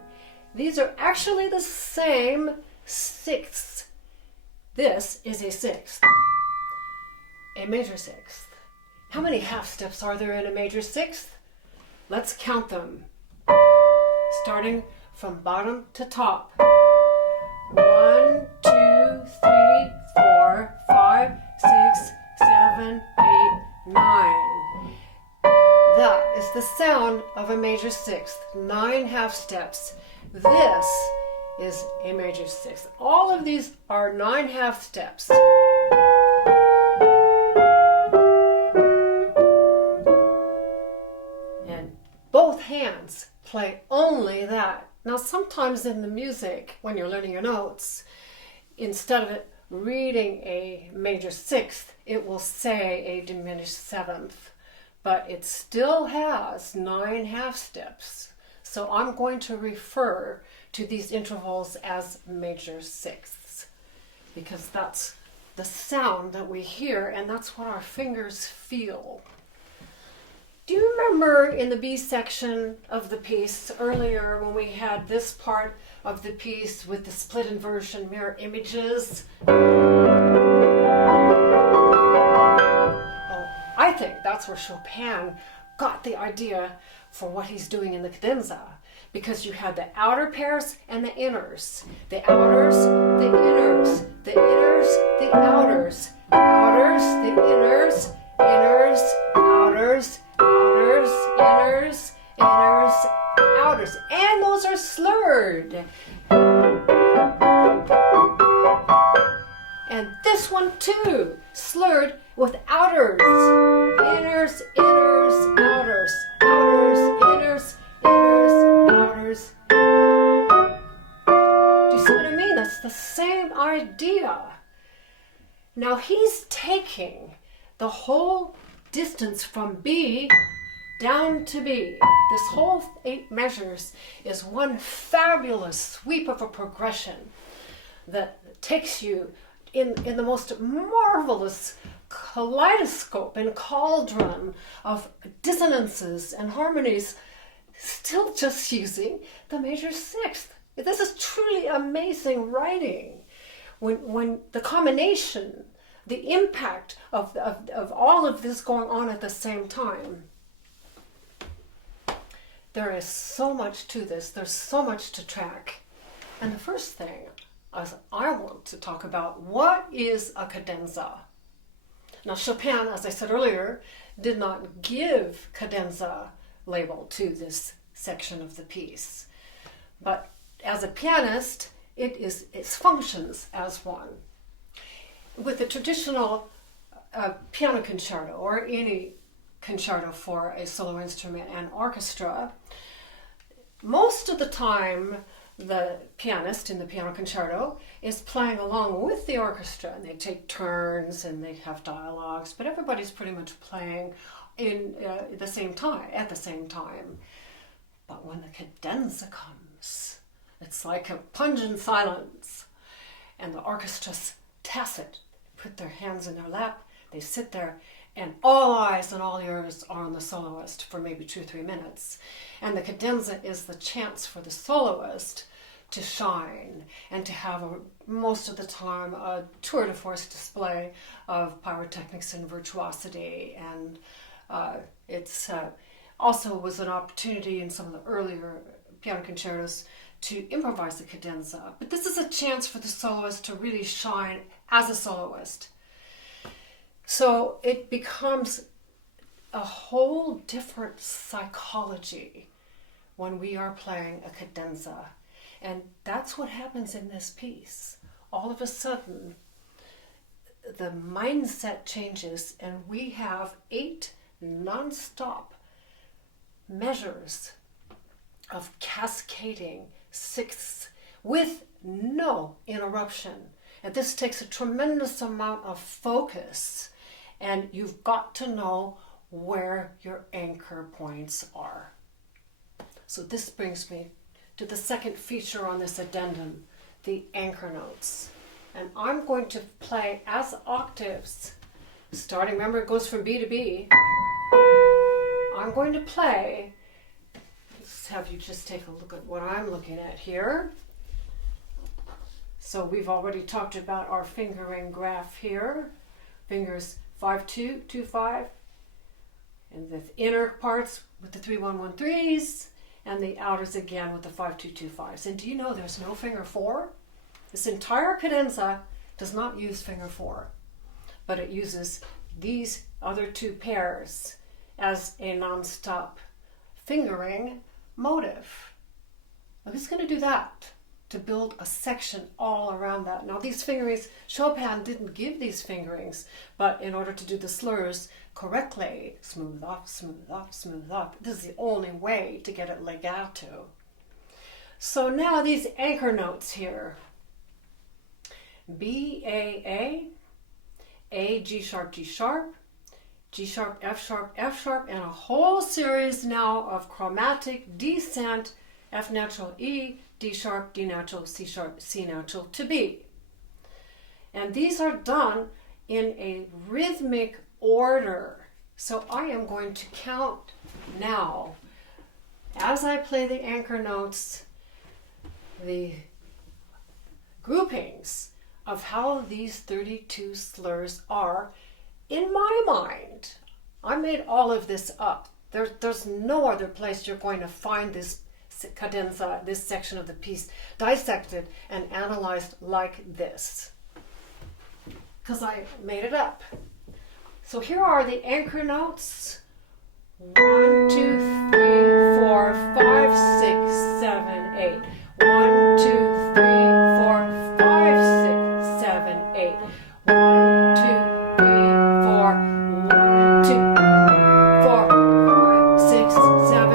These are actually the same sixths. This is a sixth, a major sixth. How many half steps are there in a major sixth? Let's count them, starting from bottom to top. 1, 2, 3, 4, 5, 6, 7, 8, 9. That is the sound of a major sixth, 9 half steps. This is a major sixth. All of these are 9 half steps. And both hands play only that. Now sometimes in the music, when you're learning your notes, instead of it reading a major sixth, it will say a diminished seventh, but it still has 9 half steps. So I'm going to refer to these intervals as major sixths because that's the sound that we hear and that's what our fingers feel. Do you remember in the B section of the piece earlier when we had this part of the piece with the split inversion mirror images? Well, I think that's where Chopin got the idea for what he's doing in the cadenza, because you had the outer pairs and the inners. The outers, the inners, the inners, the outers, outers, the inners, inners, outers, outers, inners, inners, outers. And those are slurred. And this one too, slurred with outers. Inners, inners, outers, outers, inners, inners, outers. Do you see what I mean? That's the same idea. Now he's taking the whole distance from B down to B. This whole 8 measures is one fabulous sweep of a progression that takes you in the most marvelous kaleidoscope and cauldron of dissonances and harmonies, still just using the major sixth. This is truly amazing writing. When the combination, the impact of all of this going on at the same time. There is so much to this. There's so much to track. And the first thing is I want to talk about, what is a cadenza? Now Chopin, as I said earlier, did not give cadenza label to this section of the piece. But as a pianist, it functions as one. With the traditional piano concerto or any concerto for a solo instrument and orchestra, most of the time the pianist in the piano concerto is playing along with the orchestra, and they take turns and they have dialogues, but everybody's pretty much playing in at the same time. But when the cadenza comes, it's like a pungent silence, and the orchestra's tacit, put their hands in their lap, they sit there, and all eyes and all ears are on the soloist for maybe 2 or 3 minutes. And the cadenza is the chance for the soloist to shine and to have, most of the time, a tour de force display of pyrotechnics and virtuosity. And it's also was an opportunity in some of the earlier piano concertos to improvise the cadenza. But this is a chance for the soloist to really shine as a soloist. So it becomes a whole different psychology when we are playing a cadenza. And that's what happens in this piece. All of a sudden, the mindset changes and we have 8 non-stop measures of cascading sixths with no interruption. And this takes a tremendous amount of focus, and you've got to know where your anchor points are. So this brings me to the second feature on this addendum, the anchor notes. And I'm going to play as octaves, starting, remember it goes from B to B. I'm going to play let's have you just take a look at what I'm looking at here. So we've already talked about our fingering graph here. Fingers 5-2, 2-5, and the inner parts with the 3-1-1-3s, and the outers again with the 5-2-2-5s. And do you know there's no finger 4? This entire cadenza does not use finger 4, but it uses these other two pairs as a non-stop fingering motive. Now who's going to do that? To build a section all around that. Now these fingerings, Chopin didn't give these fingerings, but in order to do the slurs correctly, smooth up, smooth up, smooth up, this is the only way to get it legato. So now these anchor notes here. B, A, G sharp, G sharp, G sharp, F sharp, and a whole series now of chromatic descent, F natural, E, D sharp, D natural, C sharp, C natural to B. And these are done in a rhythmic order. So I am going to count now, as I play the anchor notes, the groupings of how these 32 slurs are in my mind. I made all of this up. There's no other place you're going to find this cadenza, this section of the piece, dissected and analyzed like this, because I made it up. So here are the anchor notes. 1, 2, 3, 4, 5, 6, 7, 8. 1, 2, 3, 4, 5, 6, 7, 8. 1, 2, 3, 4, 1, 2, 4, 5, 6, 7, 8,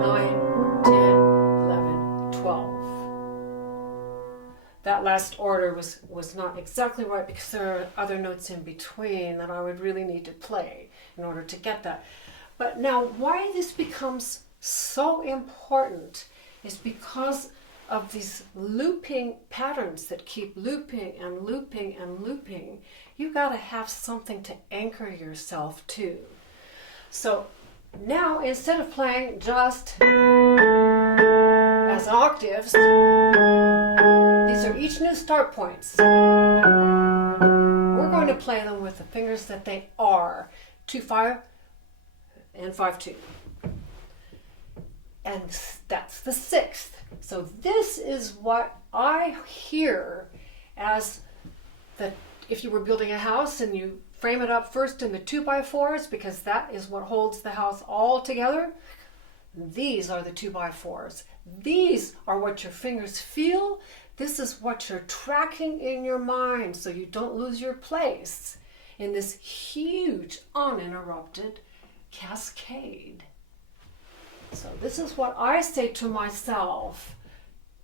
9, 10, 11, 12. That last order was not exactly right because there are other notes in between that I would really need to play in order to get that. But now why this becomes so important is because of these looping patterns that keep looping and looping and looping. You got to have something to anchor yourself to. So now instead of playing just as octaves, these are each new start points. We're going to play them with the fingers that they are, 2-5 and 5-2. And that's the 6th. So this is what I hear as if you were building a house and you frame it up first in the 2x4s, because that is what holds the house all together. These are the 2x4s. These are what your fingers feel. This is what you're tracking in your mind so you don't lose your place in this huge uninterrupted cascade. So this is what I say to myself.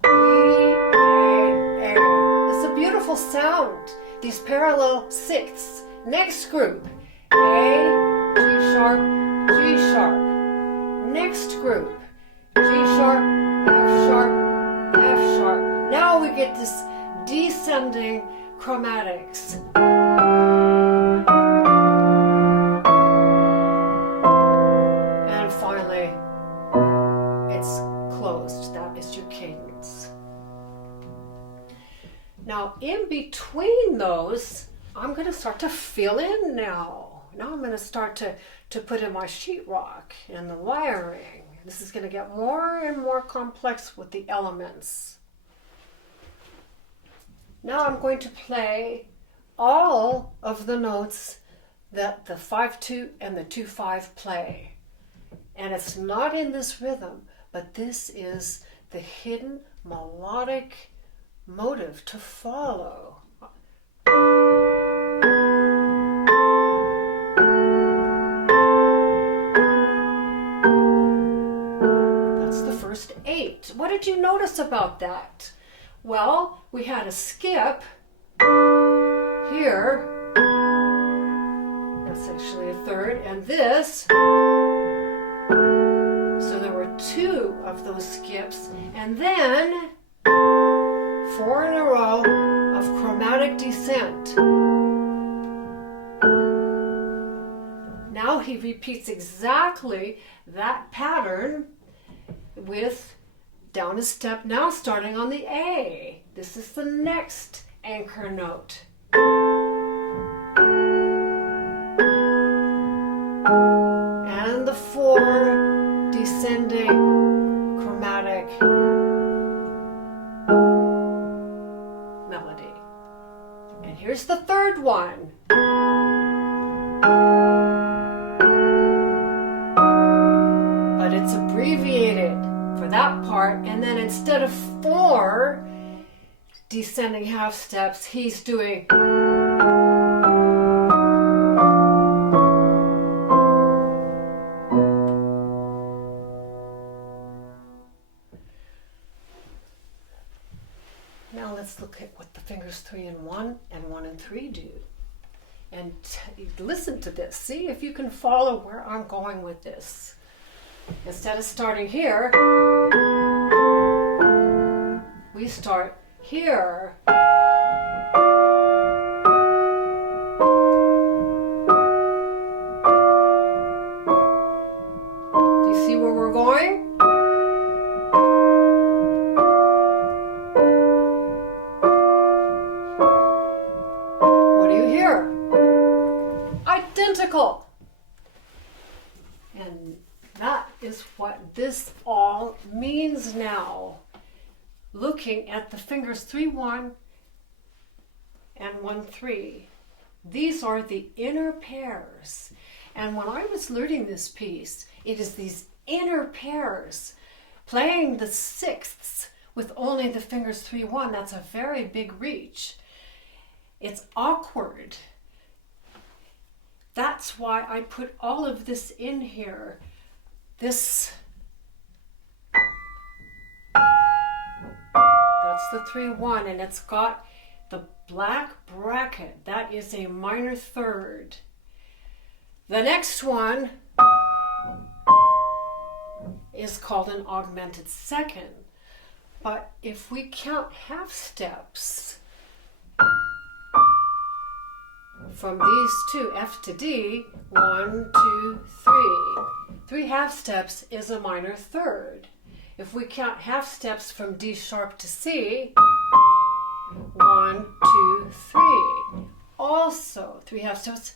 B, A. It's a beautiful sound. These parallel sixths. Next group. A, G sharp, G sharp. Next group. G sharp, F sharp, F sharp. Now we get this descending chromatics. And finally, it's closed. That is your cadence. Now, in between those, I'm going to start to fill in now. Now I'm going to start to put in my sheetrock and the wiring. This is going to get more and more complex with the elements. Now I'm going to play all of the notes that the 5-2 and the 2-5 play. And it's not in this rhythm, but this is the hidden melodic motive to follow. That's the first 8. What did you notice about that? Well, we had a skip here. That's actually a third, and this. So there were 2 of those skips, and then 4 in a row of chromatic descent. Now he repeats exactly that pattern with down a step now, starting on the A. This is the next anchor note. And the 4 descending chromatic melody. And here's the third one. But it's abbreviated for that part, and then instead of 4 descending half steps, he's doing Now let's look at what the fingers 3 and 1 and 1 and 3 do. And listen to this. See if you can follow where I'm going with this. Instead of starting here, we start here. Do you see where we're going? What do you hear? Identical. And that is what this all means now. Looking at the fingers 3-1 and 1-3. These are the inner pairs. And when I was learning this piece, it is these inner pairs. Playing the sixths with only the fingers 3-1, that's a very big reach. It's awkward. That's why I put all of this in here. That's the 3-1, and it's got the black bracket. That is a minor third. The next one is called an augmented second. But if we count half steps from these two, F to D, 1, 2, 3. 3 half steps is a minor third. If we count half steps from D sharp to C, 1, 2, 3. Also, 3 half steps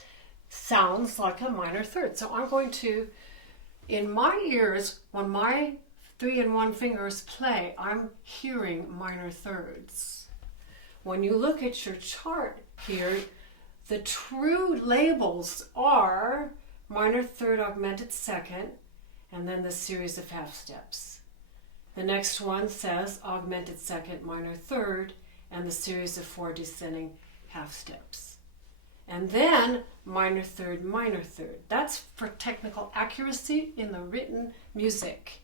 sounds like a minor third. So I'm going to, in my ears, when my 3 and 1 fingers play, I'm hearing minor thirds. When you look at your chart here, the true labels are minor third, augmented second, and then the series of half steps. The next one says augmented second, minor third, and the series of 4 descending half steps. And then minor third, minor third. That's for technical accuracy in the written music.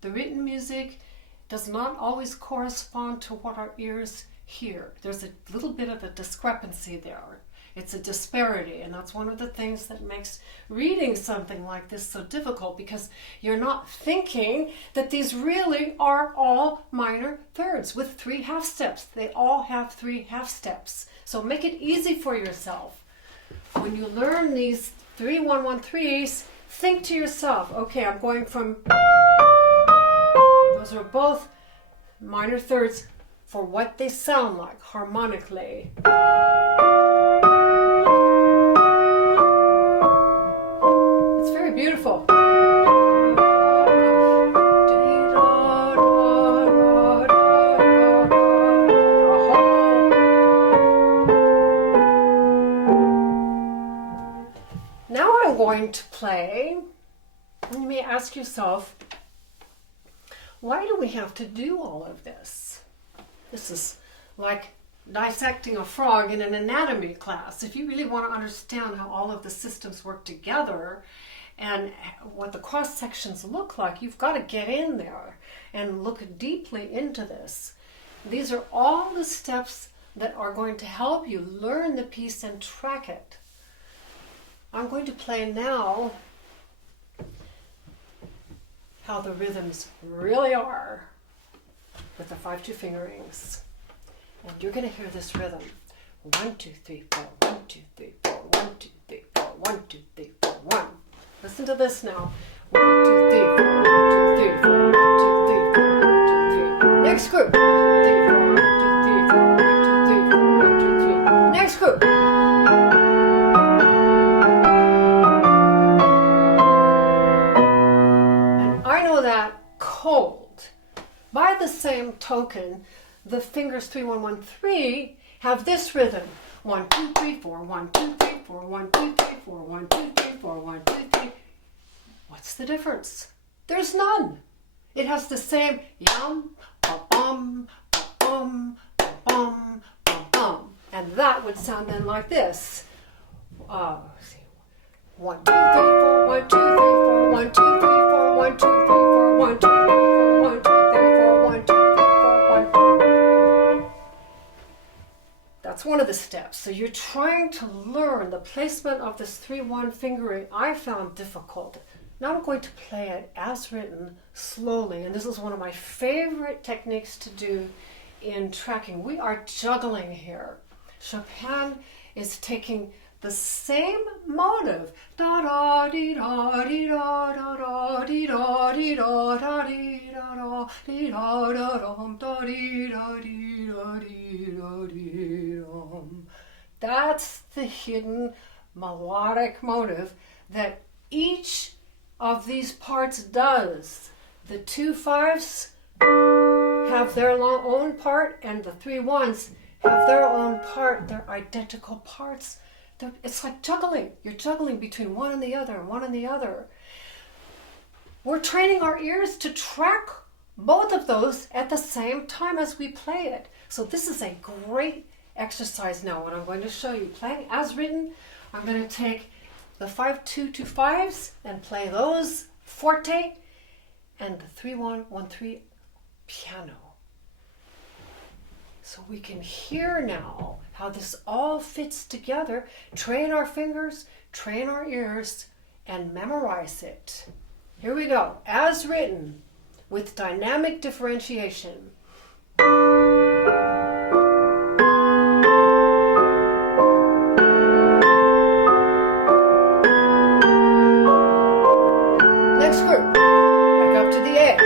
The written music does not always correspond to what our ears hear. There's a little bit of a discrepancy there. It's a disparity, and that's one of the things that makes reading something like this so difficult, because you're not thinking that these really are all minor thirds with 3 half steps. They all have 3 half steps. So make it easy for yourself. When you learn these 3, 1, 1, 3s, think to yourself, okay, I'm going from, those are both minor thirds for what they sound like harmonically. It's very beautiful. Now I'm going to play, and you may ask yourself, why do we have to do all of this? This is like dissecting a frog in an anatomy class. If you really want to understand how all of the systems work together and what the cross sections look like, you've got to get in there and look deeply into this. These are all the steps that are going to help you learn the piece and track it. I'm going to play now how the rhythms really are with the 5-2 fingerings. And you're going to hear this rhythm. 1, 2, 3, 4, 1, 2, 3, 4, 1, 2, 3, 4, 1, 2, 3, 4, 1. Listen to this now. 1, 2, 3, 4, 1, 2, 3, 4, 1, 2, 3. cold. By the same token, the fingers 3, 1, 1, 3 have this rhythm. 1, 2, 3, 4, 1, 2, 3, 4, 1, 2, 3, 4, 1, 2, 3, 4, 1, 2, 3. What's the difference? There's none. It has the same yum, ba-bum, ba-bum, ba-bum, ba-bum. And that would sound then like this. 1, 2, 3, 4, 1, 2, 3, 4, 1, 2, 3, 4, 1, 2, 3, 4, 1, 2, 3, 4, 1, 2, 3, 4, 1, 2, 3, 4, 1. That's one of the steps. So you're trying to learn the placement of this 3-1 fingering. I found difficult. Now I'm going to play it as written, slowly, and this is one of my favorite techniques to do in tracking. We are juggling here. Chopin is taking the same motive, da da dee da dee da da da dee da dee da da dee da da dee da da dum da dee da dee da dee da dee dum. That's the hidden melodic motive that each of these parts does. The 2 5s have their own part, and the 3 1s have their own part. They're identical parts. It's like juggling. You're juggling between one and the other, and one and the other. We're training our ears to track both of those at the same time as we play it. So this is a great exercise now. What I'm going to show you, playing as written, I'm going to take the 5 2 2 5s and play those forte, and the 3 1 1 3 piano. So we can hear now how this all fits together, train our fingers, train our ears, and memorize it. Here we go, as written, with dynamic differentiation. Next group, back up to the A.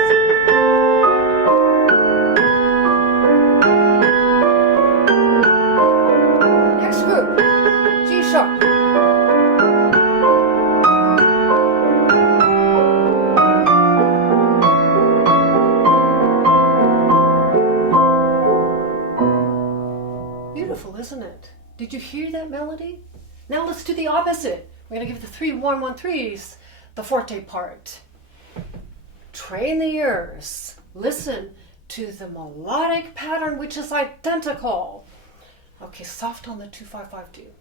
Beautiful, isn't it? Did you hear that melody? Now let's do the opposite. We're going to give the 3 1 1 3s the forte part. Train the ears. Listen to the melodic pattern, which is identical. Okay, soft on the 2 5 5 2.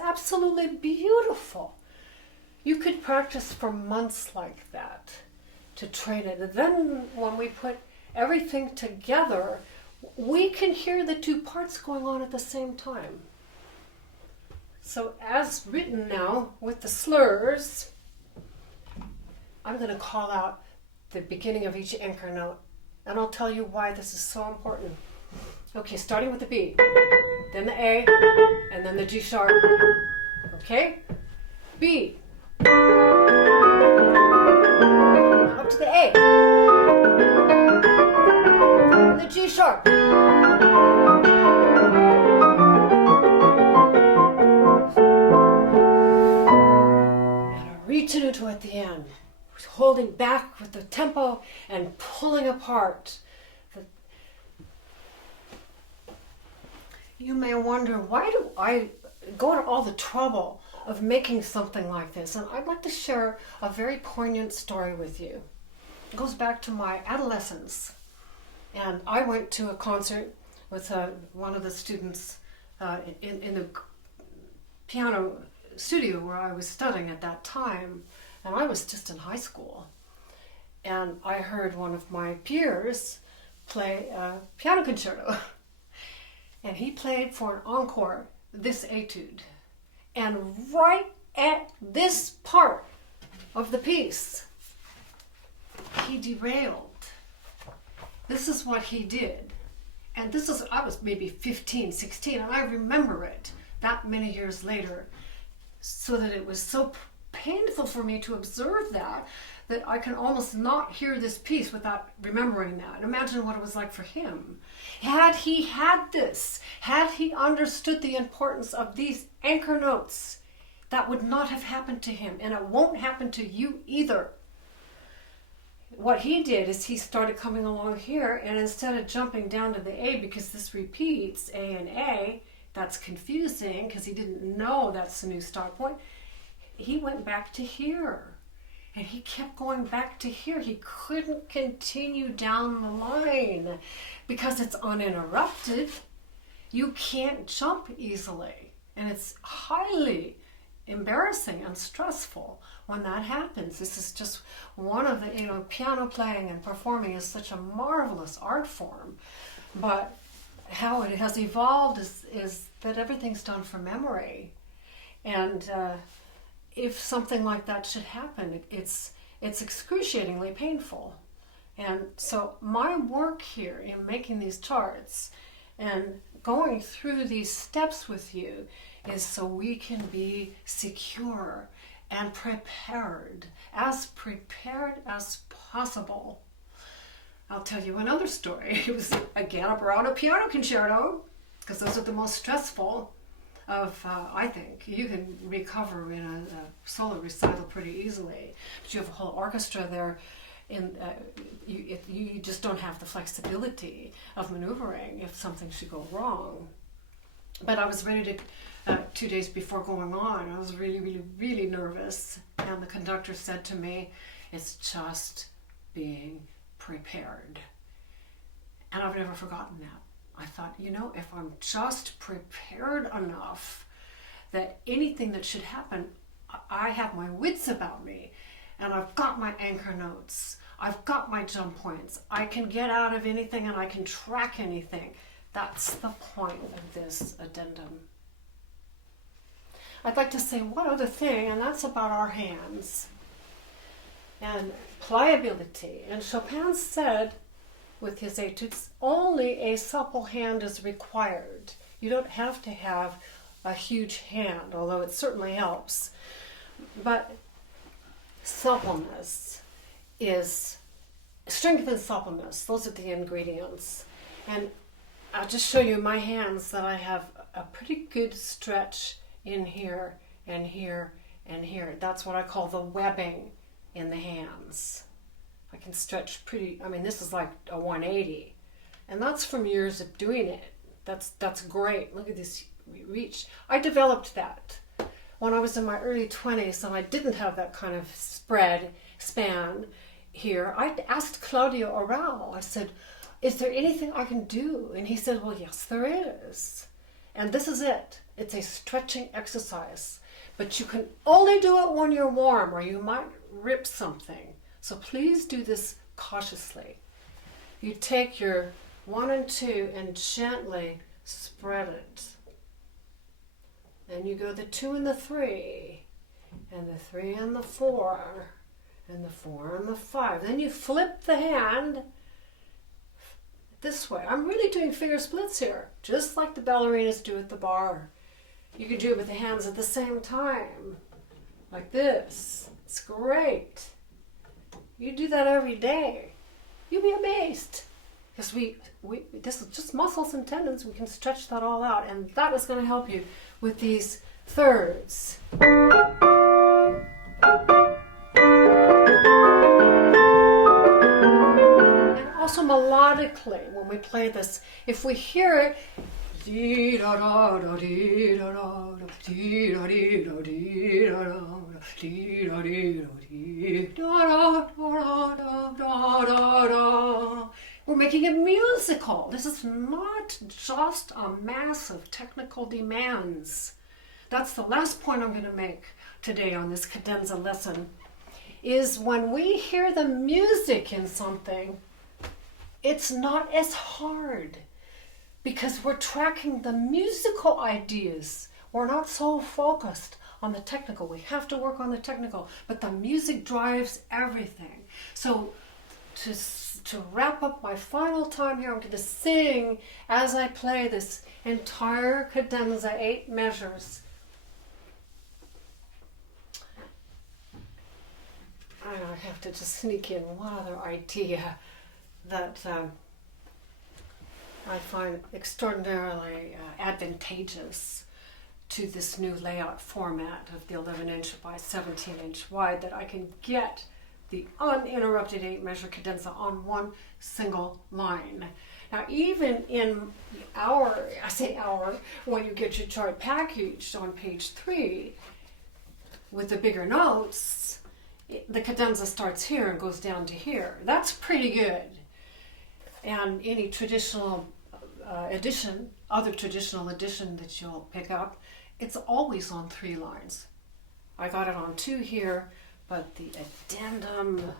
Absolutely beautiful. You could practice for months like that to train it. And then when we put everything together, we can hear the 2 parts going on at the same time. So as written now with the slurs, I'm going to call out the beginning of each anchor note, and I'll tell you why this is so important. Okay, starting with the B, then the A, and then the G sharp. Okay? B. Now up to the A. And the G sharp. And reaching into it at the end. Holding back with the tempo and pulling apart. You may wonder, why do I go to all the trouble of making something like this? And I'd like to share a very poignant story with you. It goes back to my adolescence. And I went to a concert with one of the students in the piano studio where I was studying at that time. And I was just in high school. And I heard one of my peers play a piano concerto. And he played for an encore this etude. And right at this part of the piece, he derailed. This is what he did. And I was maybe 15, 16, and I remember it that many years later, so that it was so painful for me to observe that I can almost not hear this piece without remembering that. Imagine what it was like for him. Had he had this, had he understood the importance of these anchor notes, that would not have happened to him, and it won't happen to you either. What he did is he started coming along here, and instead of jumping down to the A, because this repeats A and A, that's confusing because he didn't know that's the new stop point, he went back to here. And he kept going back to here. He couldn't continue down the line because it's uninterrupted. You can't jump easily. And it's highly embarrassing and stressful when that happens. This is just one of the, piano playing and performing is such a marvelous art form. But how it has evolved is that everything's done from memory. And if something like that should happen, it's excruciatingly painful. And so my work here in making these charts and going through these steps with you is so we can be secure and prepared as possible. I'll tell you another story. It was again around a piano concerto, because those are the most stressful of, I think. You can recover in a solo recital pretty easily, but you have a whole orchestra there, and you just don't have the flexibility of maneuvering if something should go wrong. But I was ready to, 2 days before going on, I was really, really, really nervous, and the conductor said to me, "It's just being prepared." And I've never forgotten that. I thought, if I'm just prepared enough that anything that should happen, I have my wits about me, and I've got my anchor notes, I've got my jump points, I can get out of anything and I can track anything. That's the point of this addendum. I'd like to say one other thing, and that's about our hands and pliability. And Chopin said, with his etudes, only a supple hand is required. You don't have to have a huge hand, although it certainly helps. But suppleness strength and suppleness, those are the ingredients. And I'll just show you my hands, that I have a pretty good stretch in here and here and here. That's what I call the webbing in the hands. I can stretch this is like a 180. And that's from years of doing it. That's great. Look at this reach. I developed that when I was in my early 20s, and I didn't have that kind of span here. I asked Claudio Oral, I said, "Is there anything I can do?" And he said, "Well, yes, there is. And this is it. It's a stretching exercise. But you can only do it when you're warm, or you might rip something. So please do this cautiously." You take your 1 and 2 and gently spread it. And you go the 2 and the 3, and the 3 and the 4, and the 4 and the 5. Then you flip the hand this way. I'm really doing finger splits here, just like the ballerinas do at the bar. You can do it with the hands at the same time, like this. It's great. You do that every day, you'll be amazed. Because this is just muscles and tendons. We can stretch that all out, and that is going to help you with these thirds. And also melodically, when we play this, if we hear it, we're making it musical. This is not just a mass of technical demands. That's the last point I'm going to make today on this cadenza lesson, is when we hear the music in something, it's not as hard, because we're tracking the musical ideas. We're not so focused on the technical. We have to work on the technical, but the music drives everything. So to to wrap up my final time here, I'm going to sing as I play this entire cadenza, 8 measures. I have to just sneak in one other idea that I find extraordinarily advantageous to this new layout format of the 11-inch by 17-inch wide, that I can get the uninterrupted 8-measure cadenza on one single line. Now, even in when you get your chart packaged on page 3 with the bigger notes, the cadenza starts here and goes down to here. That's pretty good. And any traditional other traditional edition that you'll pick up, it's always on 3 lines. I got it on 2 here, but the addendum,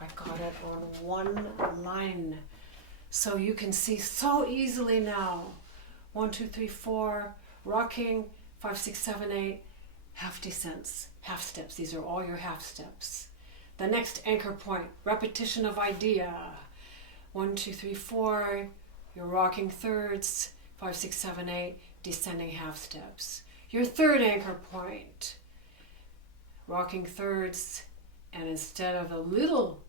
I got it on 1 line. So you can see so easily now, 1, 2, 3, 4, rocking, 5, 6, 7, 8, half descents, half steps. These are all your half steps. The next anchor point, repetition of idea. 1, 2, 3, 4, your rocking thirds, 5, 6, 7, 8, descending half steps. Your third anchor point, rocking thirds, and instead of a little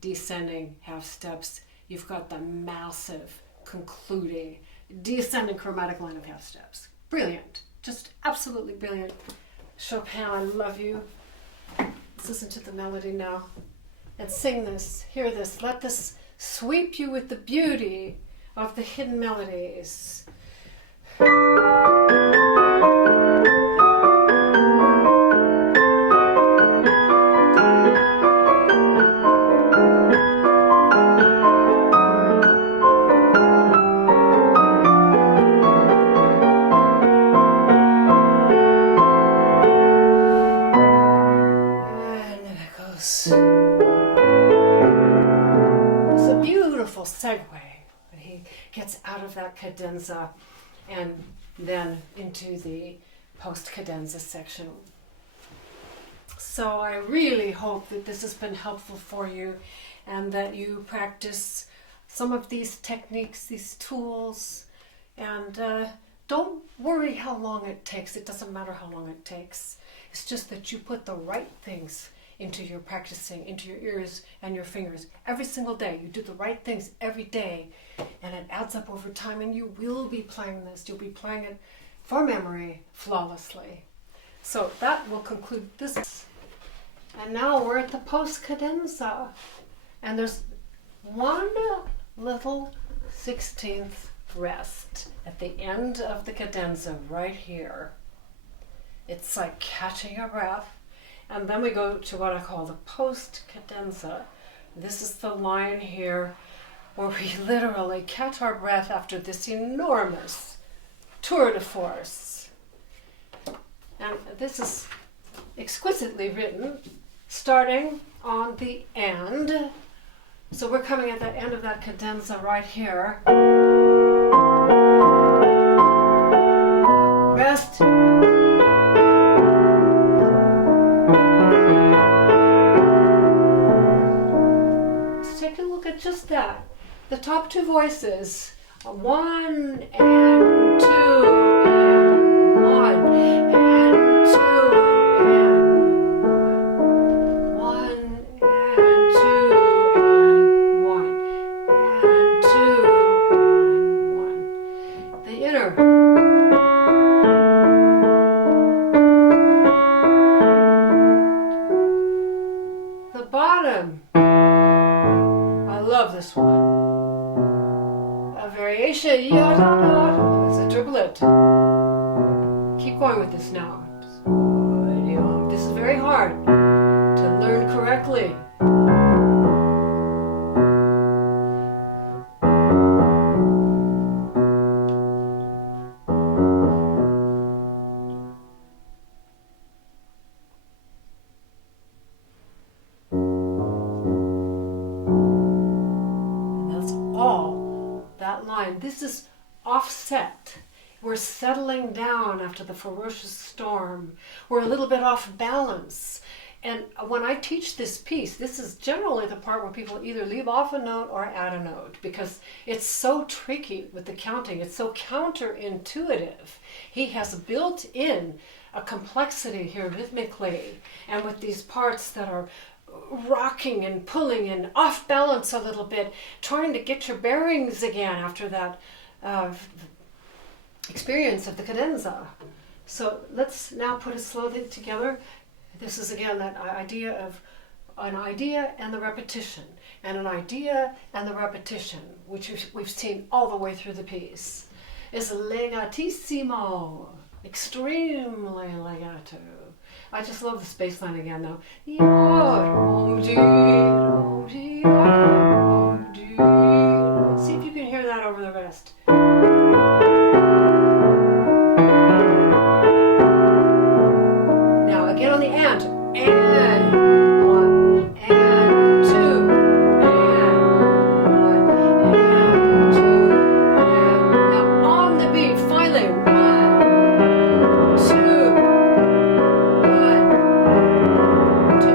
descending half steps, you've got the massive concluding descending chromatic line of half steps. Brilliant, just absolutely brilliant. Chopin, I love you. Let's listen to the melody now and sing this, hear this, let this sweep you with the beauty of the hidden melodies. Segue when he gets out of that cadenza and then into the post-cadenza section. So I really hope that this has been helpful for you and that you practice some of these techniques, these tools, and don't worry how long it takes. It doesn't matter how long it takes. It's just that you put the right things into your practicing, into your ears and your fingers every single day. You do the right things every day, and it adds up over time, and you will be playing this. You'll be playing it for memory flawlessly. So that will conclude this. And now we're at the post-cadenza, and there's one little 16th rest at the end of the cadenza right here. It's like catching a breath. And then we go to what I call the post-cadenza. This is the line here where we literally catch our breath after this enormous tour de force. And this is exquisitely written, starting on the end. So we're coming at the end of that cadenza right here. Rest. Just that. The top 2 voices, 1 and 2 and 1 and 2 and 1 and 2 and 1 and 2 and 1. The inner. The bottom. Love this one. A variation, ya da da. It's a triplet. Keep going with this now. This is very hard to learn correctly. This is offset. We're settling down after the ferocious storm. We're a little bit off balance. And when I teach this piece, this is generally the part where people either leave off a note or add a note, because it's so tricky with the counting. It's so counterintuitive. He has built in a complexity here rhythmically, and with these parts that are rocking and pulling and off balance a little bit, trying to get your bearings again after that experience of the cadenza. So let's now put it slowly together. This is again that idea of an idea and the repetition, and an idea and the repetition, which we've seen all the way through the piece, is legatissimo, extremely legato. I just love this bass line again though. See if you can hear that over the rest. Now again on the and one, and two, and one, and two, and now on the beat, finally 1, 2, 1, 2.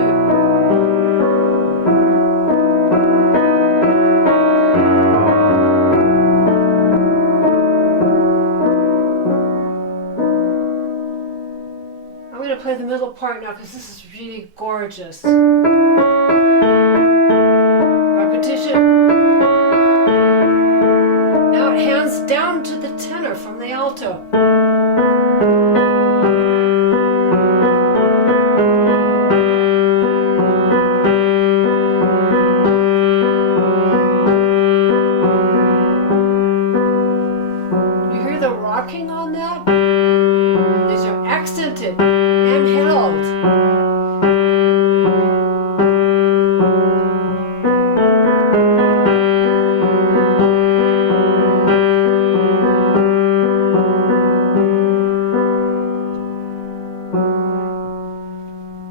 I'm going to play the middle part now because this is really gorgeous. Repetition. Now it hands down to the tenor from the alto. You hear the rocking on that? These are accented and held.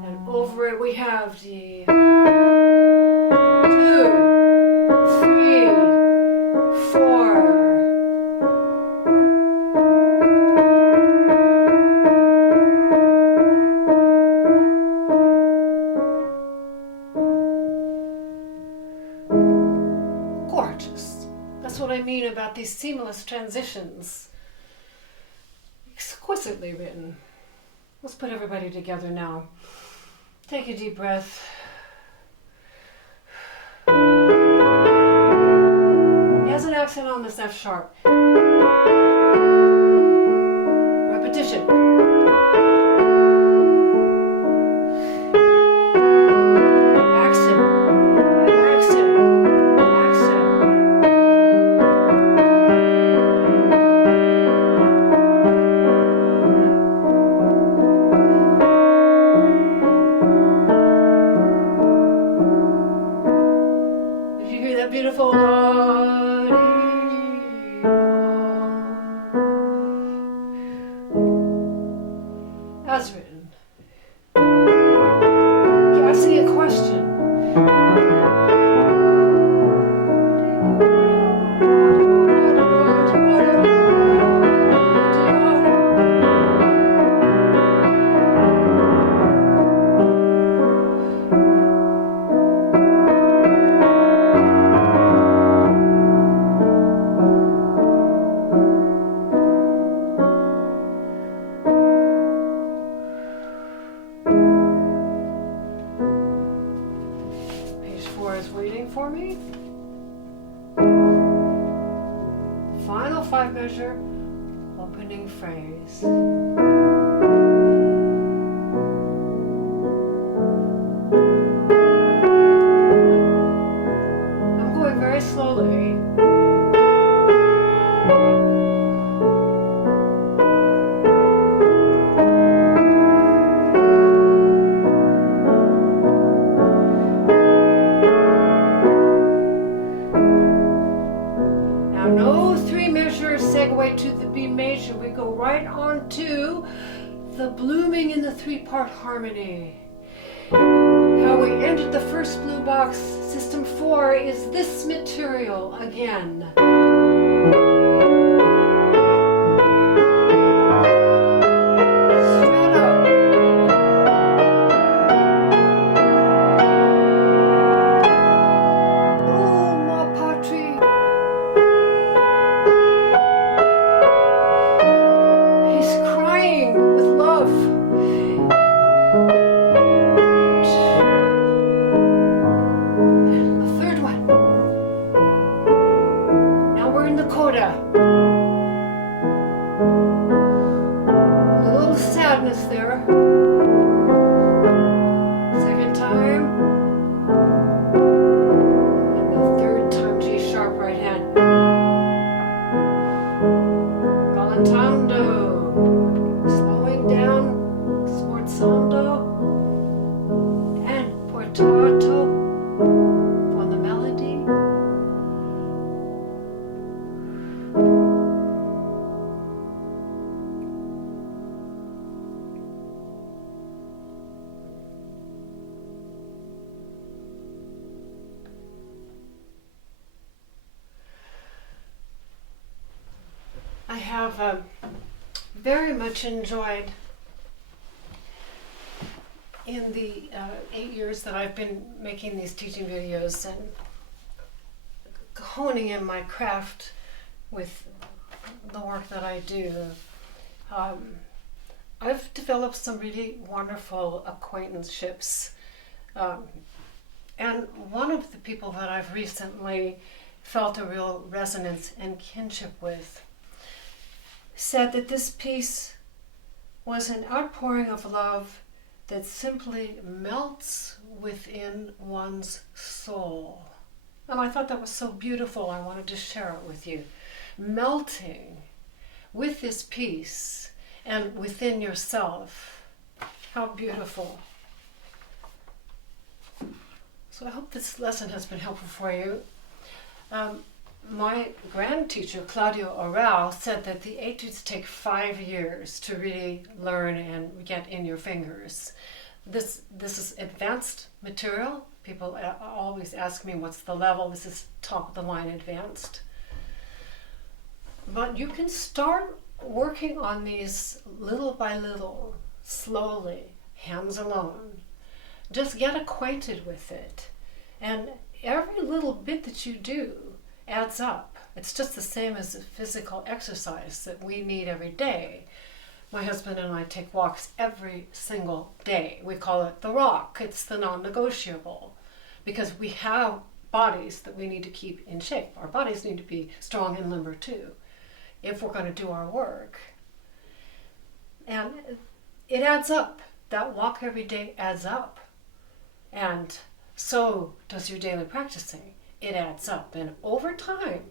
And over it we have the 2, 3, 4. Gorgeous. That's what I mean about these seamless transitions. Exquisitely written. Let's put everybody together now. Take a deep breath. He has an accent on this F sharp. Repetition. Accent. Accent. Accent. Did you hear that beautiful That's written. Okay, I see a question. Page 4 is waiting for me. Final 5 measure, opening phrase. I'm going very slowly. Now no 3 measure segue to the B major. We go right on to the blooming in the 3-part harmony. How we entered the first blue box, system 4, is this material again. Stretto. cantando, slowing down, sforzando, and portato on the melody. I have very much enjoyed in the 8 years that I've been making these teaching videos and honing in my craft with the work that I do. I've developed some really wonderful acquaintanceships. And one of the people that I've recently felt a real resonance and kinship with said that this piece was an outpouring of love that simply melts within one's soul. And I thought that was so beautiful, I wanted to share it with you. Melting with this piece and within yourself. How beautiful. So I hope this lesson has been helpful for you. My grand teacher, Claudio Oral, said that the etudes take 5 years to really learn and get in your fingers. This is advanced material. People always ask me what's the level. This is top of the line advanced. But you can start working on these little by little, slowly, hands alone. Just get acquainted with it. And every little bit that you do adds up. It's just the same as a physical exercise that we need every day. My husband and I take walks every single day. We call it the rock. It's the non-negotiable because we have bodies that we need to keep in shape. Our bodies need to be strong and limber too if we're going to do our work. And it adds up. That walk every day adds up. And so does your daily practicing. It adds up, and over time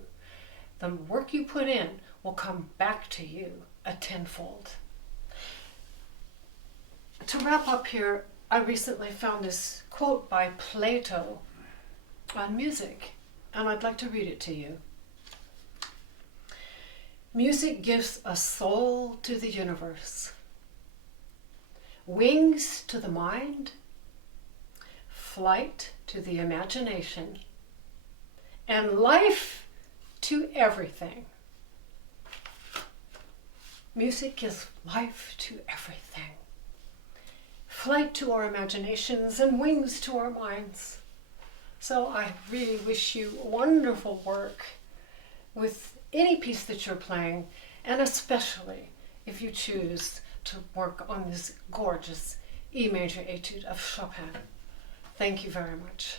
the work you put in will come back to you a tenfold. To wrap up here, I recently found this quote by Plato on music, and I'd like to read it to you. Music gives a soul to the universe, wings to the mind, flight to the imagination, and life to everything. Music gives life to everything. Flight to our imaginations and wings to our minds. So I really wish you wonderful work with any piece that you're playing, and especially if you choose to work on this gorgeous E major etude of Chopin. Thank you very much.